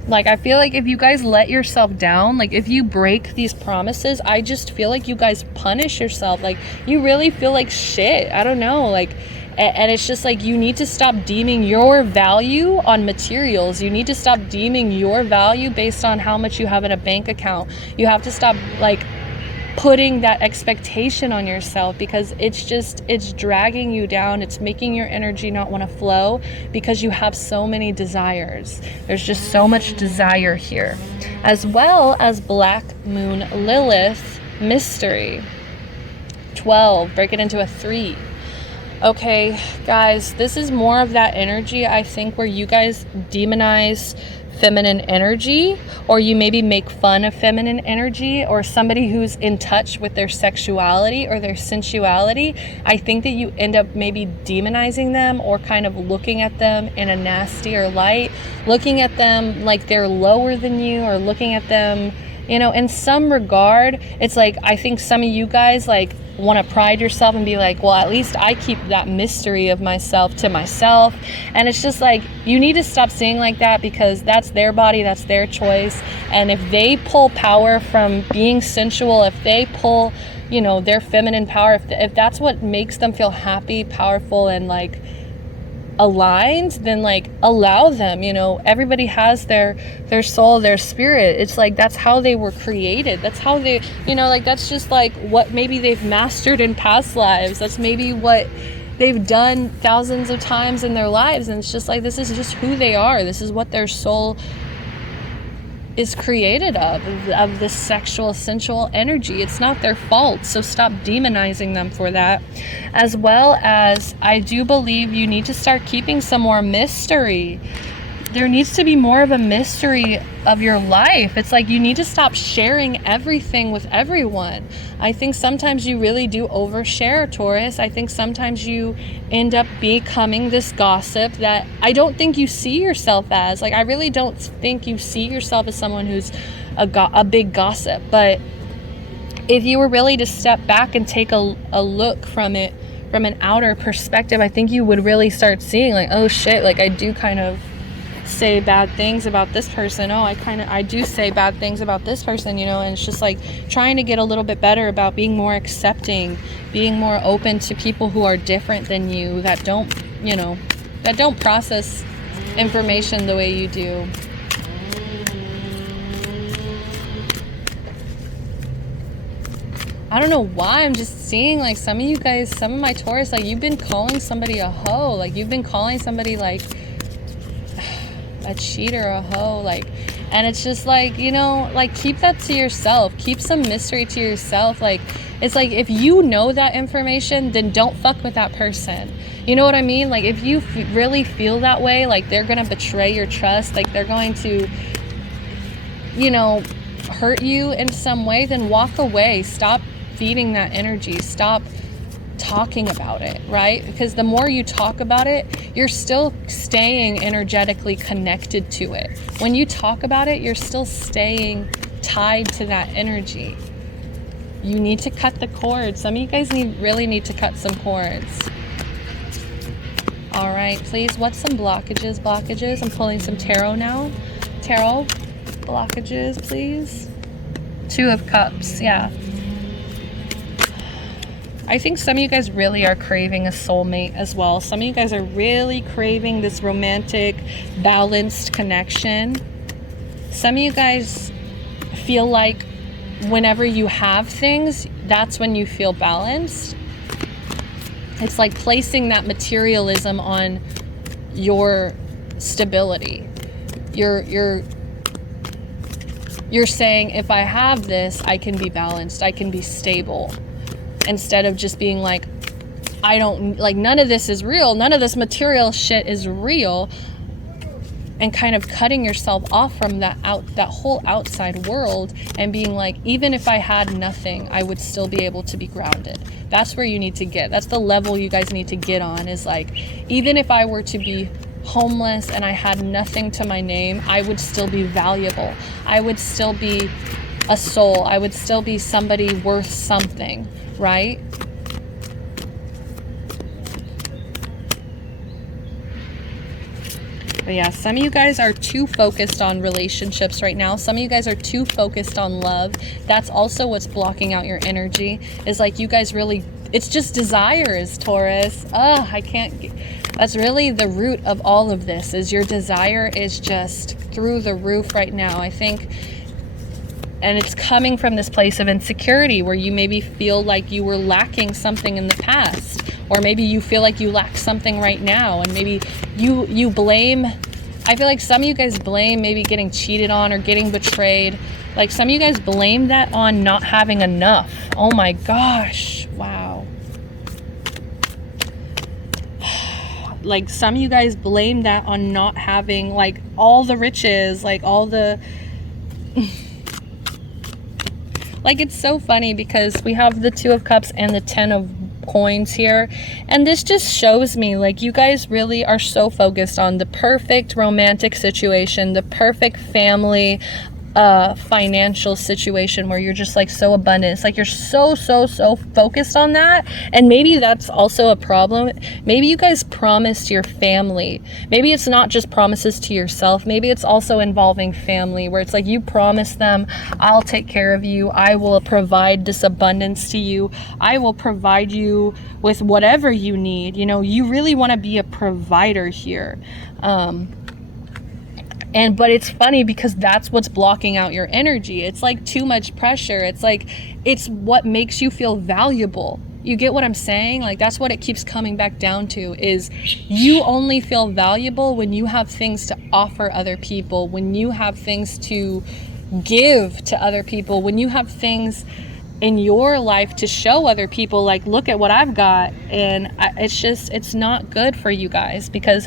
Like, I feel like if you guys let yourself down, like if you break these promises, I just feel like you guys punish yourself. Like, you really feel like shit. I don't know. Like, and it's just like, you need to stop deeming your value on materials. You need to stop deeming your value based on how much you have in a bank account. You have to stop like putting that expectation on yourself, because it's dragging you down. It's making your energy not want to flow because you have so many desires. There's just so much desire here. As well as Black Moon Lilith mystery. 12, break it into a 3. Okay, guys, this is more of that energy, I think, where you guys demonize feminine energy, or you maybe make fun of feminine energy, or somebody who's in touch with their sexuality or their sensuality. I think that you end up maybe demonizing them, or kind of looking at them in a nastier light, looking at them like they're lower than you, or looking at them You know, in some regard, it's like, I think some of you guys like want to pride yourself and be like, well, at least I keep that mystery of myself to myself. And it's just like, you need to stop seeing like that, because that's their body, that's their choice. And if they pull power from being sensual, if they pull, you know, their feminine power, if that's what makes them feel happy, powerful, and like aligned, then like allow them. You know, everybody has their soul, their spirit. It's like, that's how they were created, that's how they, you know, like, that's just like what maybe they've mastered in past lives, that's maybe what they've done thousands of times in their lives. And it's just like, this is just who they are, this is what their soul is created of this sexual, sensual energy. It's not their fault, so stop demonizing them for that. As well as, I do believe you need to start keeping some more mystery. There needs to be more of a mystery of your life. It's like, you need to stop sharing everything with everyone. I think sometimes you really do overshare, Taurus. I think sometimes you end up becoming this gossip that I don't think you see yourself as. Like, I really don't think you see yourself as someone who's a big gossip. But if you were really to step back and take a look from it, from an outer perspective, I think you would really start seeing like, oh shit, like I do kind of say bad things about this person. Oh, I do say bad things about this person, you know. And it's just like trying to get a little bit better about being more accepting, being more open to people who are different than you, that don't, you know, that don't process information the way you do. I don't know why, I'm just seeing like some of you guys, some of my Taurus, like you've been calling somebody a hoe, like you've been calling somebody like a cheater, a hoe, like, and it's just like, you know, like keep that to yourself, keep some mystery to yourself. Like, it's like, if you know that information, then don't fuck with that person. You know what I mean? Like, if you really feel that way, like they're gonna betray your trust, like they're going to, you know, hurt you in some way, then walk away. Stop feeding that energy, stop talking about it, right? Because the more you talk about it, you're still staying energetically connected to it. When you talk about it, you're still staying tied to that energy. You need to cut the cords. Some of you guys really need to cut some cords. All right, please, what's some blockages? I'm pulling some tarot now. Tarot blockages, please. 2 of Cups, yeah. I think some of you guys really are craving a soulmate as well. Some of you guys are really craving this romantic, balanced connection. Some of you guys feel like whenever you have things, that's when you feel balanced. It's like placing that materialism on your stability. You're saying, if I have this, I can be balanced, I can be stable. Instead of just being like, I don't, like, none of this is real, none of this material shit is real, and kind of cutting yourself off from that whole outside world, and being like, even if I had nothing, I would still be able to be grounded. That's where you need to get. That's the level you guys need to get on, is like, even if I were to be homeless and I had nothing to my name, I would still be valuable. I would still be a soul. I would still be somebody worth something, right? But yeah, some of you guys are too focused on relationships right now. Some of you guys are too focused on love. That's also what's blocking out your energy, is like you guys really, it's just desires, Taurus. I can't, that's really the root of all of this, is your desire is just through the roof right now, I think. And it's coming from this place of insecurity, where you maybe feel like you were lacking something in the past, or maybe you feel like you lack something right now, and maybe you blame, I feel like some of you guys blame maybe getting cheated on or getting betrayed. Like some of you guys blame that on not having enough. Oh my gosh, wow. Like some of you guys blame that on not having like all the riches, like all the like, it's so funny because we have the 2 of Cups and the 10 of Coins here, and this just shows me like you guys really are so focused on the perfect romantic situation, the perfect family, a financial situation where you're just like so abundant. It's like you're so focused on that. And maybe that's also a problem. Maybe you guys promised your family. Maybe it's not just promises to yourself. Maybe it's also involving family, where it's like you promise them, I'll take care of you. I will provide this abundance to you. I will provide you with whatever you need. You know, you really want to be a provider here. But it's funny because that's what's blocking out your energy. It's like too much pressure. It's like, it's what makes you feel valuable. You get what I'm saying? Like, that's what it keeps coming back down to, is you only feel valuable when you have things to offer other people, when you have things to give to other people, when you have things in your life to show other people, like, look at what I've got. And it's not good for you guys, because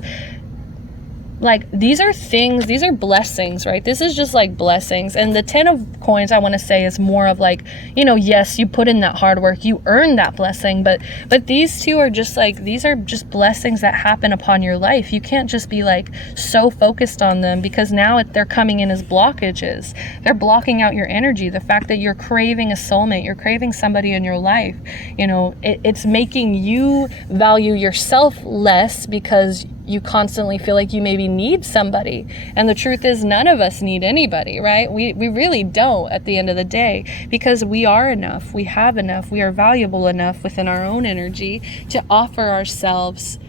like, these are things, these are blessings, right? This is just like blessings. And the 10 of coins, I want to say, is more of like, you know, yes, you put in that hard work, you earned that blessing, but these two are just like, these are just blessings that happen upon your life. You can't just be like so focused on them, because now they're coming in as blockages. They're blocking out your energy. The fact that you're craving a soulmate, you're craving somebody in your life, you know, it's making you value yourself less, because you constantly feel like you maybe need somebody. And the truth is, none of us need anybody, right? We really don't at the end of the day, because we are enough. We have enough. We are valuable enough within our own energy to offer ourselves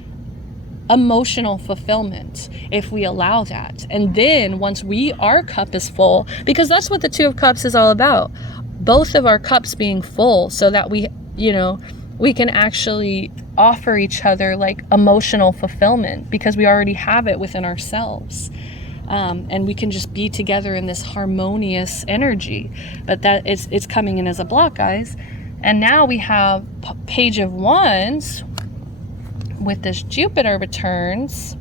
emotional fulfillment, if we allow that. And then once our cup is full, because that's what the Two of Cups is all about, both of our cups being full, so that we, you know, we can actually offer each other like emotional fulfillment, because we already have it within ourselves. And we can just be together in this harmonious energy. But that it's coming in as a block, guys. And now we have Page of Wands with this Jupiter returns.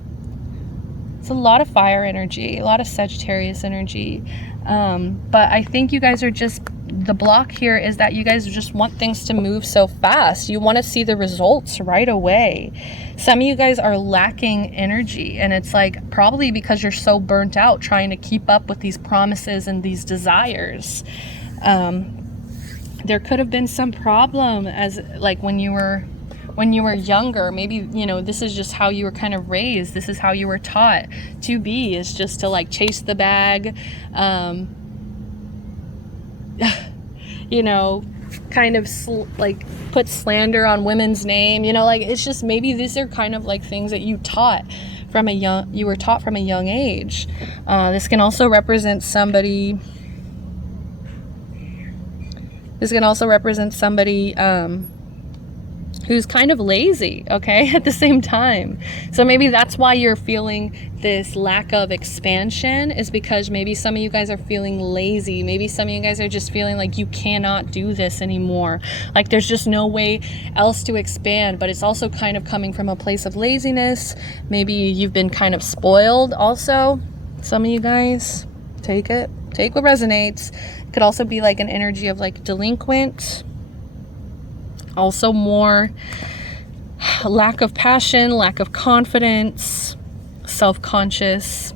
It's a lot of fire energy, a lot of Sagittarius energy. But I think you guys are just, the block here is that you guys just want things to move so fast. You want to see the results right away. Some of you guys are lacking energy, and it's like probably because you're so burnt out trying to keep up with these promises and these desires. There could have been some problem as like when you were younger. Maybe, you know, this is just how you were kind of raised. This is how you were taught to be, is just to like chase the bag, you know, kind of like put slander on women's name, you know, like it's just, maybe these are kind of like things that you were taught from a young age. This can also represent somebody, who's kind of lazy, okay, at the same time. So maybe that's why you're feeling this lack of expansion, is because maybe some of you guys are feeling lazy. Maybe some of you guys are just feeling like you cannot do this anymore. Like there's just no way else to expand, but it's also kind of coming from a place of laziness. Maybe you've been kind of spoiled also. Some of you guys, take what resonates. It could also be like an energy of like delinquent. Also more lack of passion, lack of confidence, self-conscious,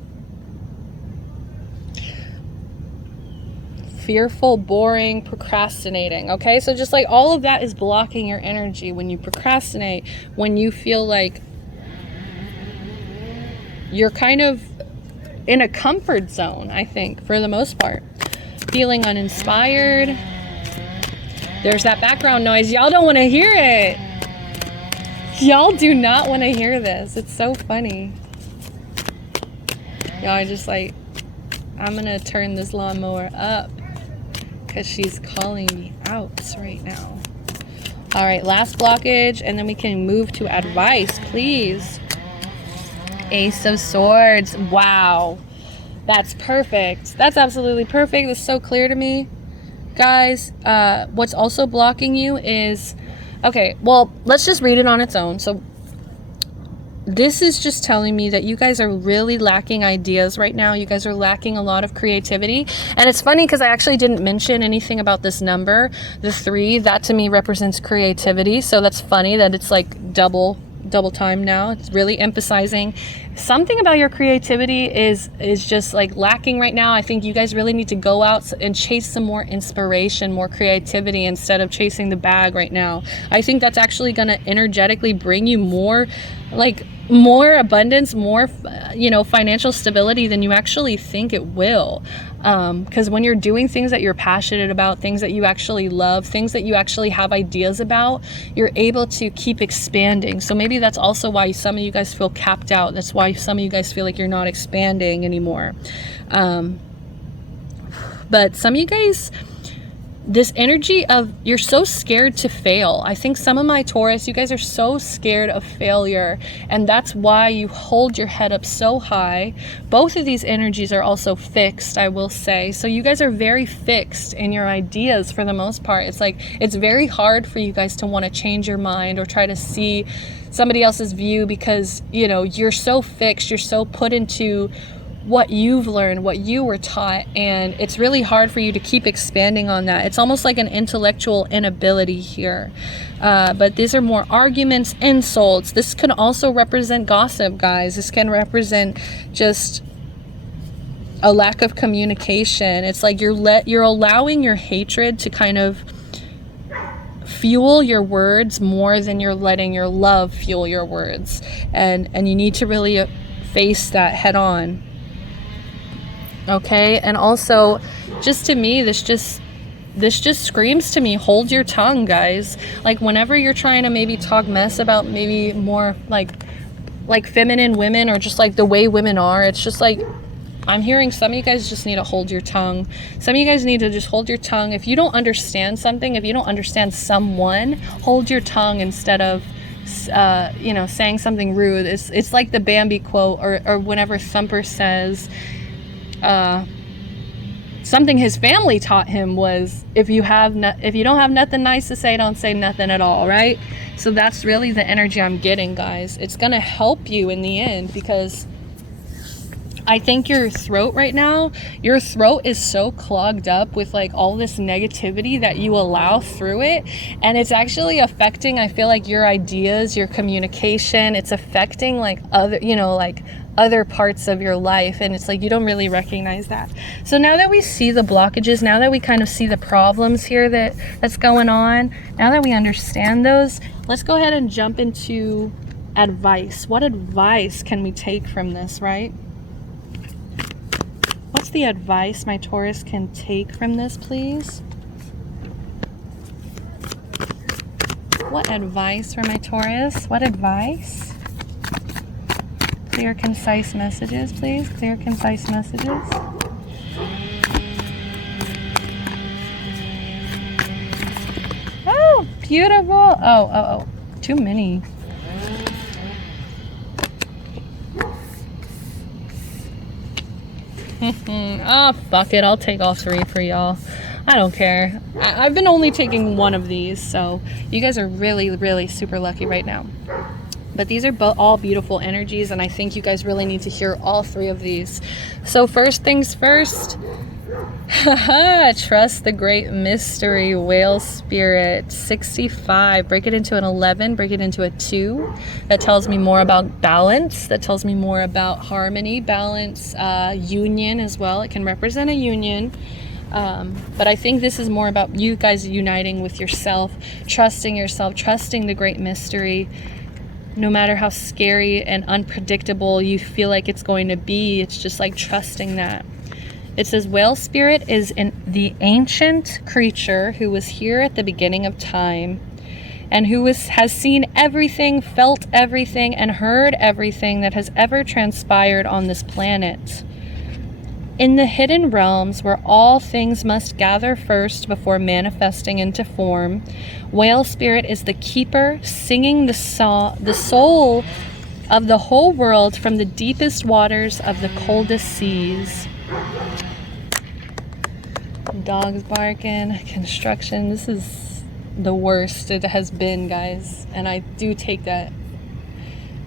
fearful, boring, procrastinating. Okay, so just like all of that is blocking your energy when you procrastinate, when you feel like you're kind of in a comfort zone, I think, for the most part. Feeling uninspired. There's that background noise. Y'all don't want to hear it. Y'all do not want to hear this. It's so funny. Y'all are just like, I'm going to turn this lawnmower up because she's calling me out right now. All right, last blockage, and then we can move to advice, please. Ace of Swords. Wow. That's perfect. That's absolutely perfect. That's so clear to me. Guys, what's also blocking you is, okay, well, let's just read it on its own. So this is just telling me that you guys are really lacking ideas right now. You guys are lacking a lot of creativity. And it's funny because I actually didn't mention anything about this number, the 3. That to me represents creativity. So that's funny that it's like double double time now. It's really emphasizing something about your creativity is just like lacking right now. I think you guys really need to go out and chase some more inspiration, more creativity, instead of chasing the bag right now. I think that's actually going to energetically bring you more, like more abundance, more, you know, financial stability than you actually think it will. Because when you're doing things that you're passionate about, things that you actually love, things that you actually have ideas about, you're able to keep expanding. So maybe that's also why some of you guys feel capped out. That's why some of you guys feel like you're not expanding anymore. But some of you guys, this energy of you're so scared to fail. I think some of my Taurus, you guys are so scared of failure, and that's why you hold your head up so high. Both of these energies are also fixed, I will say. So you guys are very fixed in your ideas for the most part. It's like it's very hard for you guys to want to change your mind or try to see somebody else's view, because, you know, you're so fixed, you're so put into what you've learned, what you were taught, and it's really hard for you to keep expanding on that. It's almost like an intellectual inability here. But these are more arguments, insults. This can also represent gossip, guys. This can represent just a lack of communication. It's like you're allowing your hatred to kind of fuel your words more than you're letting your love fuel your words, and you need to really face that head on. Okay, and also, just to me, this just screams to me, hold your tongue, guys. Like whenever you're trying to maybe talk mess about maybe more like feminine women, or just like the way women are, it's just like I'm hearing some of you guys just need to hold your tongue. Some of you guys need to just hold your tongue. If you don't understand something, if you don't understand someone, hold your tongue instead of you know, saying something rude. It's like the Bambi quote, or whenever Thumper says something his family taught him was, if you don't have nothing nice to say, don't say nothing at all, right? So that's really the energy I'm getting, guys. It's gonna help you in the end, because I think your throat right now, your throat is so clogged up with like all this negativity that you allow through it, and it's actually affecting, I feel like, your ideas, your communication. It's affecting like other, you know, like other parts of your life, and it's like you don't really recognize that. So now that we see the blockages, now that we kind of see the problems here that's going on, now that we understand those, let's go ahead and jump into advice. What advice can we take from this, right? What's the advice my Taurus can take from this, please? What advice for my Taurus? What advice? Clear, concise messages, please. Clear, concise messages. Oh, beautiful. Oh. Too many. Oh, fuck it. I'll take all three for y'all. I don't care. I've been only taking one of these, so you guys are really, really super lucky right now. But these are all beautiful energies, and I think you guys really need to hear all three of these. So first things first, trust the great mystery, whale spirit. 65, break it into an 11, break it into a 2. That tells me more about balance. That tells me more about harmony, balance, union as well. It can represent a union. But I think this is more about you guys uniting with yourself, trusting the great mystery. No matter how scary and unpredictable you feel like it's going to be, it's just like trusting that. It says whale spirit is the ancient creature who was here at the beginning of time, and who has seen everything, felt everything, and heard everything that has ever transpired on this planet. In the hidden realms, where all things must gather first before manifesting into form, whale spirit is the keeper, singing the soul of the whole world from the deepest waters of the coldest seas. Dogs barking, construction. This is the worst it has been, guys, and I do take that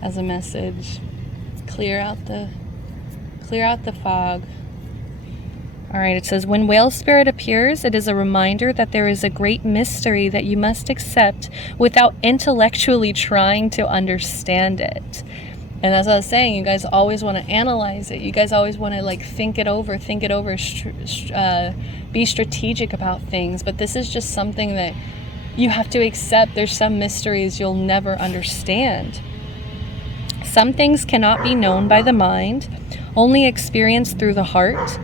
as a message. Clear out the fog. All right, it says, when whale spirit appears, it is a reminder that there is a great mystery that you must accept without intellectually trying to understand it. And as I was saying, you guys always want to analyze it. You guys always want to like think it over, be strategic about things. But this is just something that you have to accept. There's some mysteries you'll never understand. Some things cannot be known by the mind, only experienced through the heart,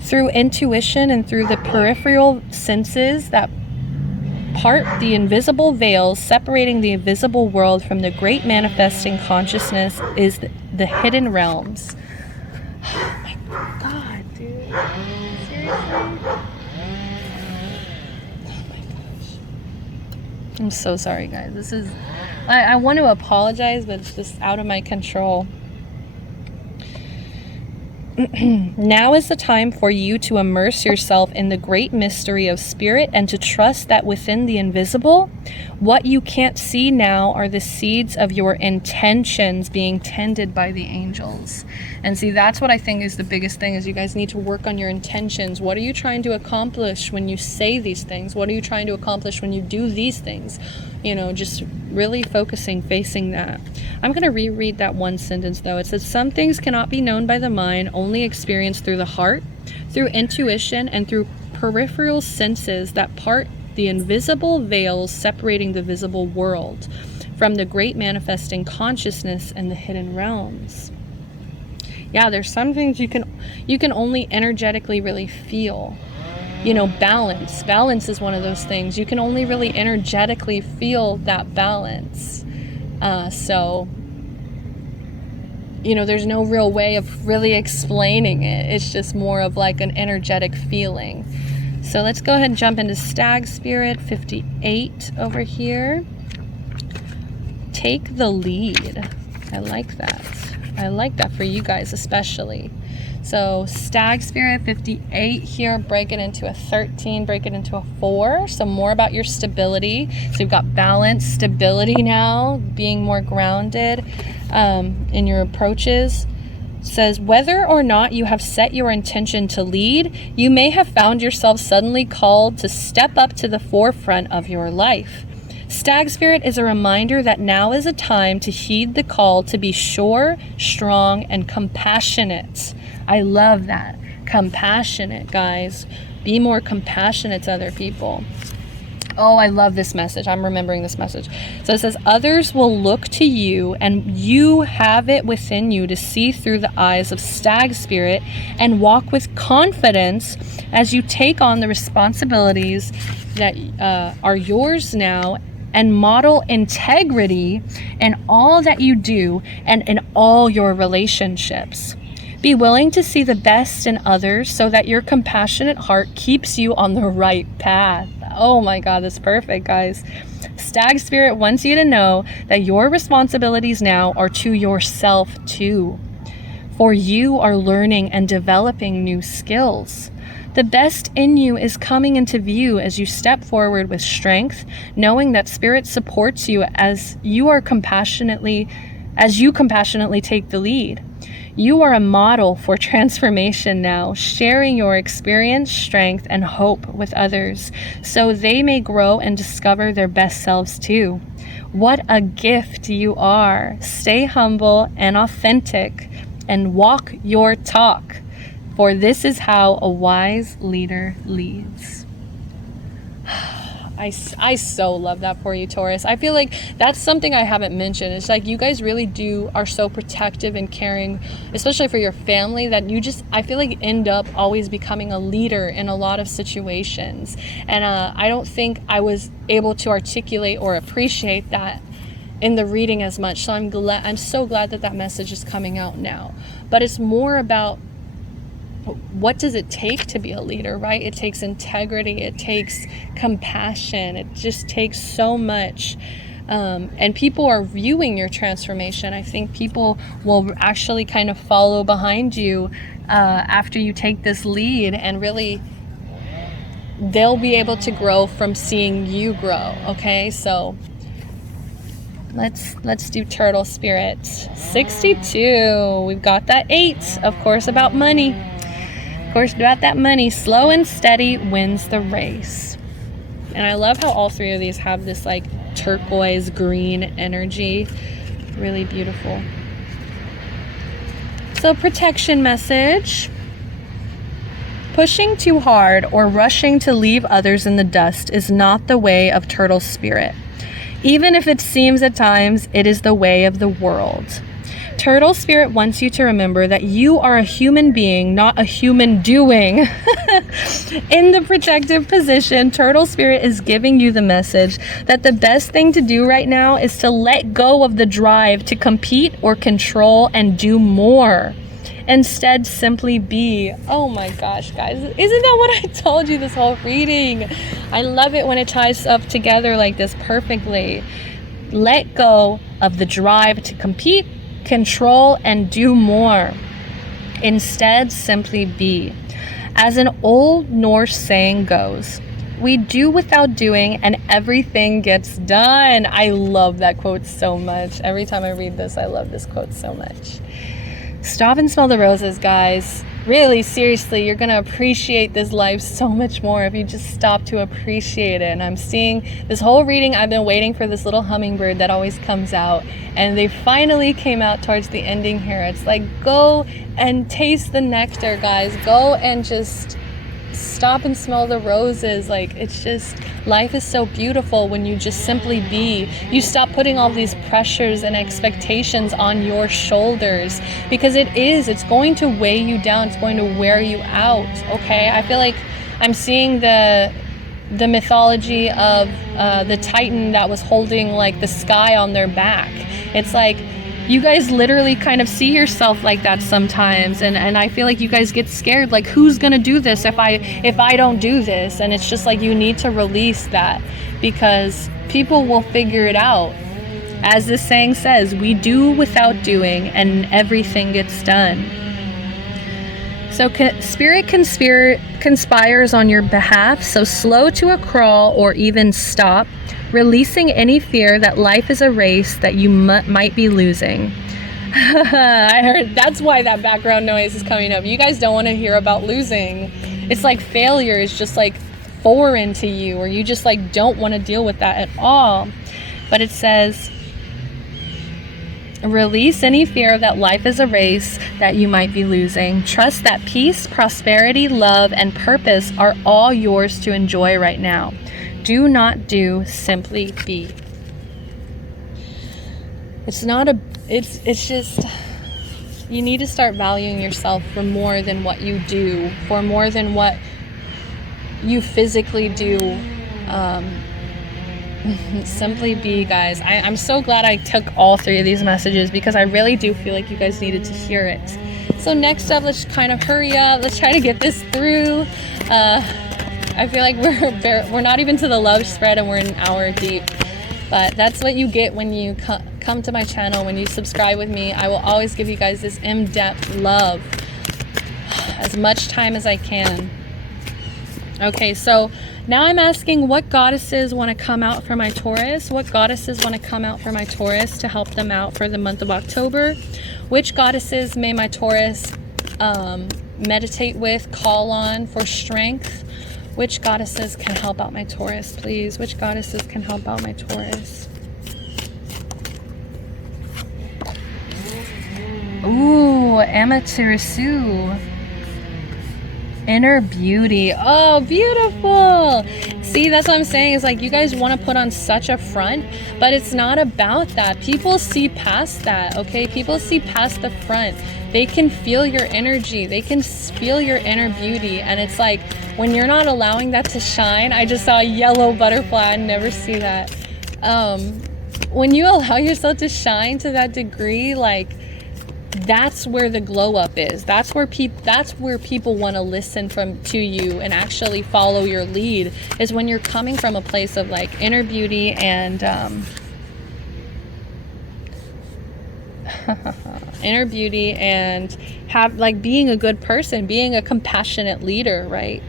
through intuition, and through the peripheral senses that part the invisible veils separating the visible world from the great manifesting consciousness is the hidden realms. Oh my God, dude. Seriously? Oh my gosh. I'm so sorry, guys. This is... I want to apologize, but it's just out of my control. Now is the time for you to immerse yourself in the great mystery of spirit and to trust that within the invisible, what you can't see now are the seeds of your intentions being tended by the angels. And see, that's what I think is the biggest thing, is you guys need to work on your intentions. What are you trying to accomplish when you say these things? What are you trying to accomplish when you do these things? You know, just really facing that. I'm going to reread that one sentence though. It says, some things cannot be known by the mind, only experienced through the heart, through intuition, and through peripheral senses that part the invisible veils separating the visible world from the great manifesting consciousness and the hidden realms. Yeah, there's some things you can only energetically really feel. You know, balance. Balance is one of those things. You can only really energetically feel that balance. So, you know, there's no real way of really explaining it. It's just more of like an energetic feeling. So let's go ahead and jump into Stag Spirit 58 over here. Take the lead. I like that. I like that for you guys especially. So Stag Spirit 58 here, break it into a 13, break it into a 4. So more about your stability. So you've got balance, stability now, being more grounded in your approaches. It says, whether or not you have set your intention to lead, you may have found yourself suddenly called to step up to the forefront of your life. Stag Spirit is a reminder that now is a time to heed the call to be sure, strong, and compassionate. I love that. Compassionate, guys. Be more compassionate to other people. Oh, I love this message. I'm remembering this message. So it says, others will look to you, and you have it within you to see through the eyes of Stag Spirit and walk with confidence as you take on the responsibilities that are yours now, and model integrity in all that you do and in all your relationships. Be willing to see the best in others so that your compassionate heart keeps you on the right path. Oh my God, that's perfect, guys. Stag Spirit wants you to know that your responsibilities now are to yourself too. For you are learning and developing new skills. The best in you is coming into view as you step forward with strength, knowing that Spirit supports you as you compassionately take the lead. You are a model for transformation now, sharing your experience, strength, and hope with others, so they may grow and discover their best selves too. What a gift you are. Stay humble and authentic, and walk your talk, for this is how a wise leader leads. I so love that for you, Taurus. I feel like that's something I haven't mentioned. It's like you guys really are so protective and caring, especially for your family, that I feel like end up always becoming a leader in a lot of situations. And I don't think I was able to articulate or appreciate that in the reading as much. So I'm so glad that message is coming out now. But it's more about, what does it take to be a leader, right? It takes integrity, it takes compassion, it just takes so much. And people are viewing your transformation. I think people will actually kind of follow behind you after you take this lead, and really they'll be able to grow from seeing you grow. Okay, so let's do Turtle Spirit 62. We've got that 8, of course, about money. Of course, about that money, slow and steady wins the race. And I love how all three of these have this like turquoise green energy. Really beautiful. So protection message. Pushing too hard or rushing to leave others in the dust is not the way of turtle spirit. Even if it seems at times it is the way of the world. Turtle spirit wants you to remember that you are a human being, not a human doing. In the protective position, turtle spirit is giving you the message that the best thing to do right now is to let go of the drive to compete or control and do more. Instead, simply be. Oh my gosh, guys. Isn't that what I told you this whole reading? I love it when it ties up together like this perfectly. Let go of the drive to compete, control, and do more. Instead, simply be. As an old Norse saying goes, we do without doing and everything gets done. I love that quote so much. Every time I read this, I love this quote so much. Stop and smell the roses, guys. Really, seriously, you're gonna appreciate this life so much more if you just stop to appreciate it. And I'm seeing this whole reading, I've been waiting for this little hummingbird that always comes out, and they finally came out towards the ending here. It's like, go and taste the nectar, guys. Go and just stop and smell the roses. Like, it's just, life is so beautiful when you just simply be. You stop putting all these pressures and expectations on your shoulders, because it's going to weigh you down. It's going to wear you out. Okay, I feel like I'm seeing the mythology of the Titan that was holding like the sky on their back. It's like, you guys literally kind of see yourself like that sometimes, and I feel like you guys get scared, like, who's gonna do this if I don't do this? And it's just like, you need to release that, because people will figure it out. As this saying says, we do without doing and everything gets done. So spirit conspires on your behalf, so slow to a crawl or even stop, releasing any fear that life is a race that you might be losing. I heard that's why that background noise is coming up. You guys don't want to hear about losing. It's like failure is just like foreign to you, or you just like don't want to deal with that at all. But it says, release any fear that life is a race that you might be losing. Trust that peace, prosperity, love, and purpose are all yours to enjoy right now. Do not do, simply be. It's just, you need to start valuing yourself for more than what you do, for more than what you physically do. Simply be, guys. I'm so glad I took all three of these messages, because I really do feel like you guys needed to hear it. So next up, let's kind of hurry up. Let's try to get this through. I feel like we're not even to the love spread, and we're an hour deep. But that's what you get when you come to my channel, when you subscribe with me. I will always give you guys this in-depth love, as much time as I can. Okay, so now I'm asking, what goddesses want to come out for my Taurus? What goddesses want to come out for my Taurus to help them out for the month of October? Which goddesses may my Taurus meditate with, call on for strength? Which goddesses can help out my Taurus, please? Which goddesses can help out my Taurus? Ooh, Amaterasu. Inner beauty. Oh, beautiful. See, that's what I'm saying. Is like, you guys want to put on such a front, but it's not about that. People see past that, okay? People see past the front. They can feel your energy. They can feel your inner beauty. And it's like, when you're not allowing that to shine, I just saw a yellow butterfly. I never see that. When you allow yourself to shine to that degree, like, that's where the glow up is. That's where people want to listen to you and actually follow your lead, is when you're coming from a place of like inner beauty and inner beauty, and have like being a good person, being a compassionate leader, right?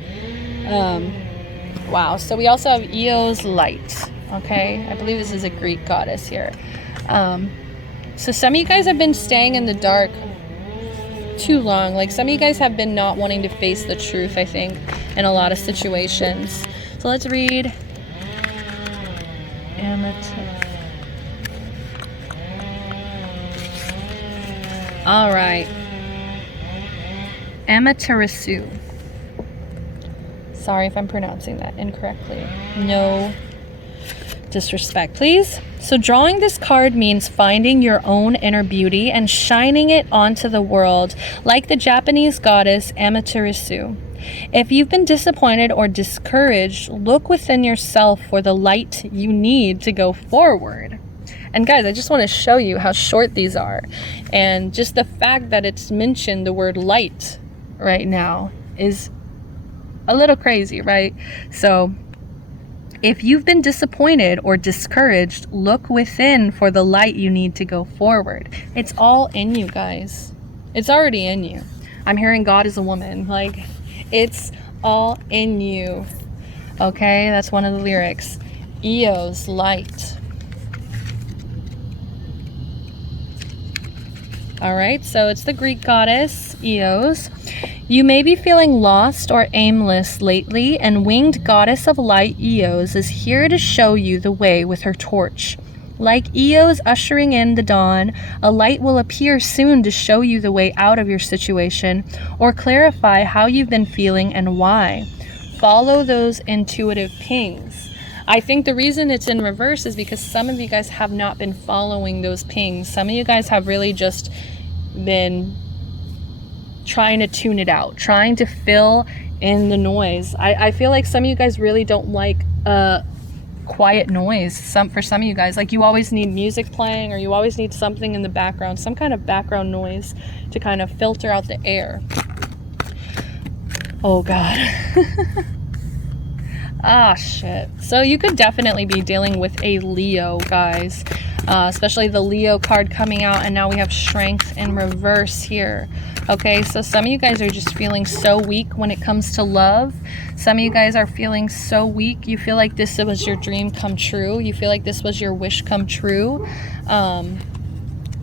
Wow. So we also have Eos light. Okay, I believe this is a Greek goddess here. So some of you guys have been staying in the dark too long. Like some of you guys have been not wanting to face the truth, I think, in a lot of situations. So let's read Amethyst. All right. Amaterasu. Sorry if I'm pronouncing that incorrectly. No disrespect, please. So drawing this card means finding your own inner beauty and shining it onto the world, like the Japanese goddess Amaterasu. If you've been disappointed or discouraged, look within yourself for the light you need to go forward. And guys, I just want to show you how short these are. And just the fact that it's mentioned the word light right now is a little crazy, right? So if you've been disappointed or discouraged, look within for the light you need to go forward. It's all in you, guys. It's already in you. I'm hearing God is a woman. Like, it's all in you. Okay, that's one of the lyrics. Eos, light. All right, so it's the Greek goddess, Eos. You may be feeling lost or aimless lately, and winged goddess of light, Eos, is here to show you the way with her torch. Like Eos ushering in the dawn, a light will appear soon to show you the way out of your situation or clarify how you've been feeling and why. Follow those intuitive pings. I think the reason it's in reverse is because some of you guys have not been following those pings. Some of you guys have really just been trying to tune it out, trying to fill in the noise. I feel like some of you guys really don't like quiet noise. For some of you guys, like, you always need music playing, or you always need something in the background, some kind of background noise to kind of filter out the air. Oh God. Ah, shit. So you could definitely be dealing with a Leo, guys, especially the Leo card coming out, and now we have Strength in reverse here. Okay, so some of you guys are just feeling so weak when it comes to love. Some of you guys are feeling so weak. You feel like this was your dream come true. You feel like this was your wish come true. And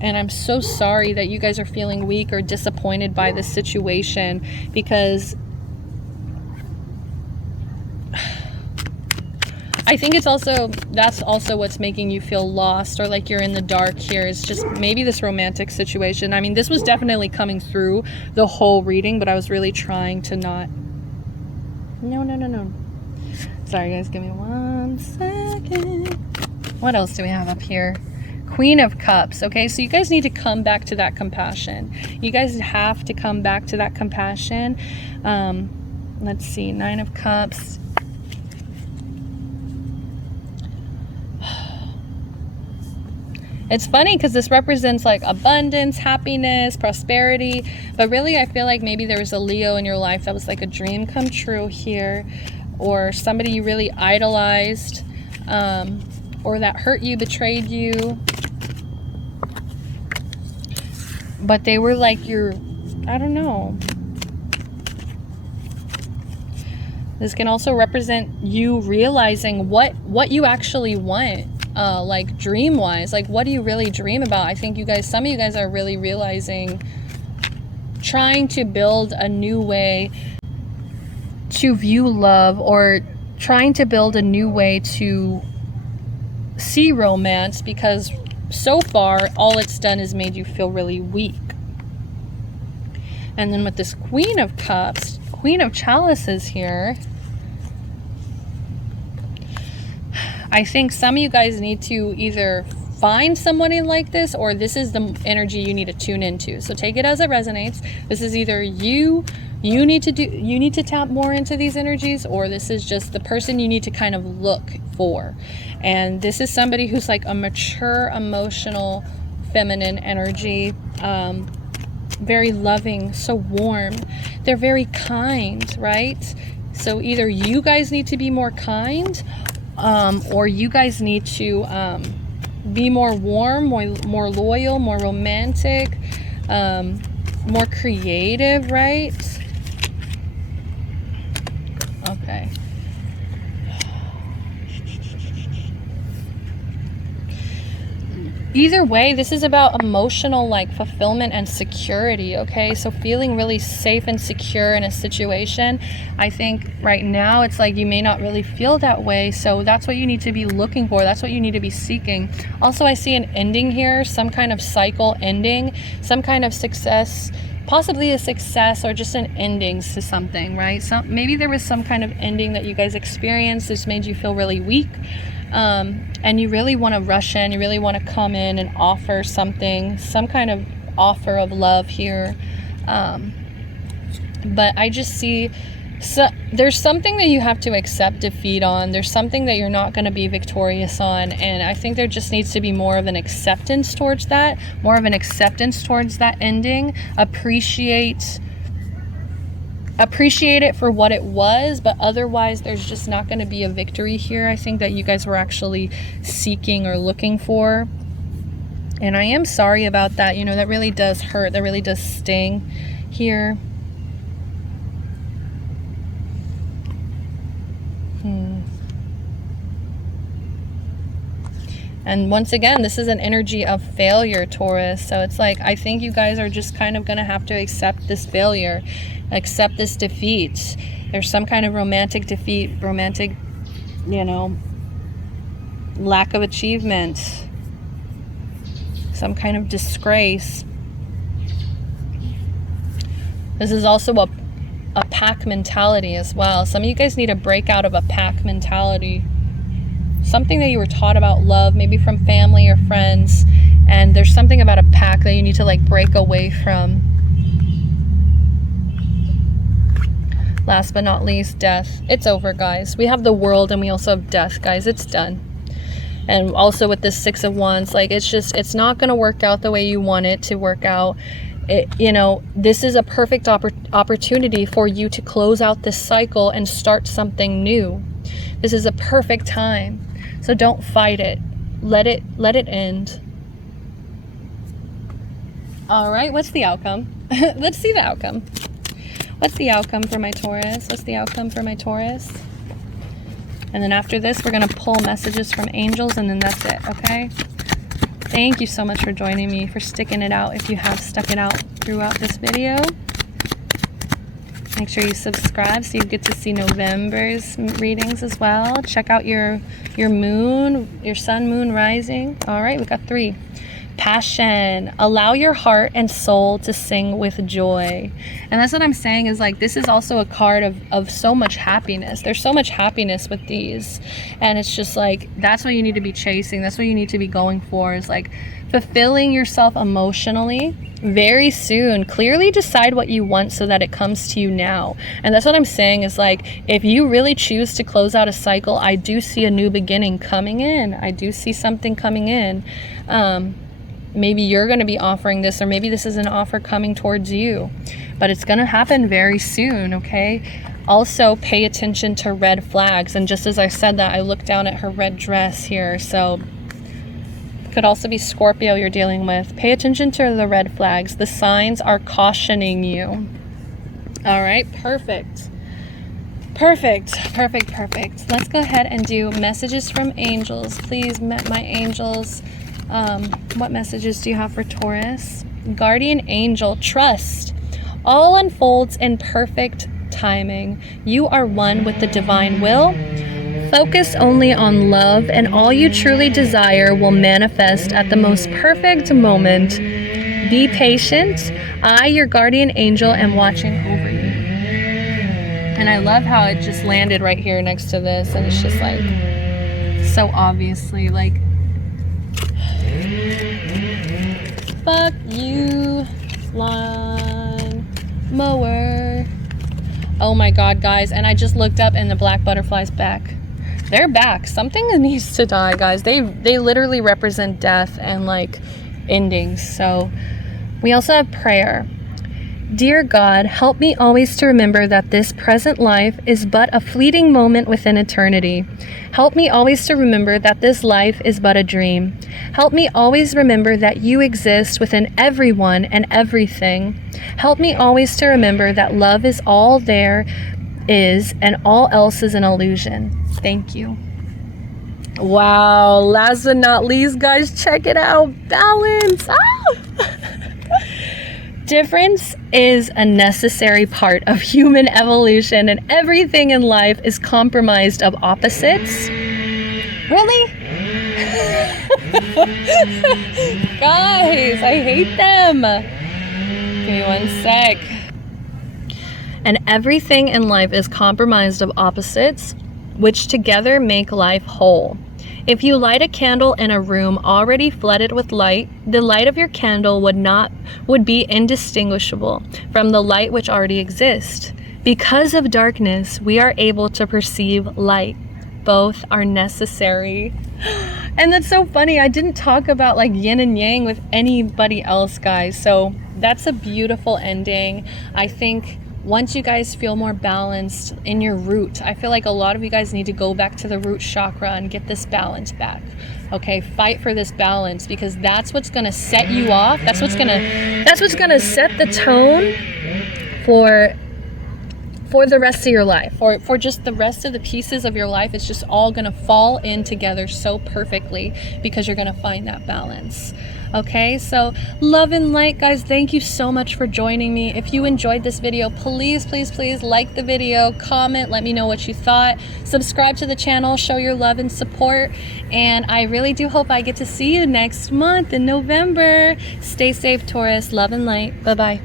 I'm so sorry that you guys are feeling weak or disappointed by this situation, because I think that's also what's making you feel lost, or like you're in the dark here. It's just maybe this romantic situation. I mean, this was definitely coming through the whole reading, but I was really trying to not. No. Sorry, guys. Give me 1 second. What else do we have up here? Queen of Cups. Okay, so you guys need to come back to that compassion. You guys have to come back to that compassion. Let's see. 9 of Cups. It's funny because this represents like abundance, happiness, prosperity, but really I feel like maybe there was a Leo in your life that was like a dream come true here, or somebody you really idolized, or that hurt you, betrayed you, but they were like your, I don't know. This can also represent you realizing what you actually want. Like dream wise, like what do you really dream about? I think you guys, some of you guys are really realizing, trying to build a new way to view love, or trying to build a new way to see romance, because so far all it's done is made you feel really weak. And then with this Queen of Cups, Queen of Chalices here, I think some of you guys need to either find somebody like this, or this is the energy you need to tune into. So take it as it resonates. This is either you need to tap more into these energies, or this is just the person you need to kind of look for. And this is somebody who's like a mature, emotional, feminine energy, very loving, so warm. They're very kind, right? So either you guys need to be more kind, or you guys need to be more warm, more loyal, more romantic, more creative, right? Okay. either way, this is about emotional like fulfillment and security, okay? So feeling really safe and secure in a situation. I think right now it's like you may not really feel that way, so that's what you need to be looking for. That's what you need to be seeking. Also, I see an ending here, some kind of cycle ending, some kind of success, possibly a success or just an ending to something, right? So maybe there was some kind of ending that you guys experienced. This made you feel really weak. And you really want to rush in, you really want to come in and offer something, some kind of offer of love here. But I just see, so there's something that you have to accept defeat on. There's something that you're not going to be victorious on. And I think there just needs to be more of an acceptance towards that, more of an acceptance towards that ending. Appreciate it for what it was, but otherwise there's just not going to be a victory here. I think that you guys were actually seeking or looking for, and I am sorry about that. You know, that really does hurt, that really does sting here. And once again, this is an energy of failure, Taurus. So it's like, I think you guys are just kind of going to have to accept this failure, accept this defeat. There's some kind of romantic defeat, romantic, you know, lack of achievement, some kind of disgrace. This is also a pack mentality as well. Some of you guys need to break out of a pack mentality. Something that you were taught about love, maybe from family or friends, and there's something about a pack that you need to like break away from. Last but not least, death. It's over, guys. We have the world and we also have death, guys. It's done. And also with this Six of Wands, like it's not going to work out the way you want it to work out. You know, this is a perfect opportunity for you to close out this cycle and start something new. This is a perfect time. So don't fight it. Let it end. All right, what's the outcome? Let's see the outcome. What's the outcome for my Taurus? What's the outcome for my Taurus? And then after this, we're going to pull messages from angels, and then that's it, okay? Thank you so much for joining me, for sticking it out if you have stuck it out throughout this video. Make sure you subscribe so you get to see November's readings as well. Check out your moon, your sun, moon, rising. All right, we got 3. Passion. Allow your heart and soul to sing with joy. And that's what I'm saying is like, this is also a card of so much happiness. There's so much happiness with these. And it's just like, that's what you need to be chasing. That's what you need to be going for, is like fulfilling yourself emotionally very soon. Clearly decide what you want so that it comes to you now. And that's what I'm saying is like, if you really choose to close out a cycle, I do see a new beginning coming in. I do see something coming in. Maybe you're going to be offering this, or maybe this is an offer coming towards you, but it's going to happen very soon, okay? Also, pay attention to red flags. And just as I said that, I looked down at her red dress here. So could also be Scorpio you're dealing with. Pay attention to the red flags. The signs are cautioning you. All right, perfect. Perfect. Let's go ahead and do messages from angels. Please, my angels. What messages do you have for Taurus? Guardian angel, trust. All unfolds in perfect timing. You are one with the divine will. Focus only on love, and all you truly desire will manifest at the most perfect moment. Be patient. I, your guardian angel, am watching over you. And I love how it just landed right here next to this, and it's just like so obviously like, fuck you, lawn mower. Oh my god, guys, and I just looked up and the black butterfly's back. They're back. Something needs to die, guys. They literally represent death and like endings. So we also have prayer. Dear God, help me always to remember that this present life is but a fleeting moment within eternity. Help me always to remember that this life is but a dream. Help me always remember that you exist within everyone and everything. Help me always to remember that love is all there is and all else is an illusion. Thank you. Wow, last but not least, guys, check it out. Balance. Difference is a necessary part of human evolution, and everything in life is compromised of opposites. Really? Guys, I hate them. Give me one sec. And everything in life is compromised of opposites, which together make life whole. If you light a candle in a room already flooded with light, the light of your candle would be indistinguishable from the light which already exists. Because of darkness, we are able to perceive light. Both are necessary. And that's so funny. I didn't talk about like yin and yang with anybody else, guys. So that's a beautiful ending. I think once you guys feel more balanced in your root, I feel like a lot of you guys need to go back to the root chakra and get this balance back. Okay, fight for this balance, because that's what's gonna set you off. That's what's gonna set the tone for the rest of your life, for just the rest of the pieces of your life. It's just all gonna fall in together so perfectly because you're gonna find that balance. Okay, so love and light, guys. Thank you so much for joining me. If you enjoyed this video, please, please, please like the video, comment, let me know what you thought, subscribe to the channel, show your love and support, and I really do hope I get to see you next month in November. Stay safe, Taurus. Love and light. Bye-bye.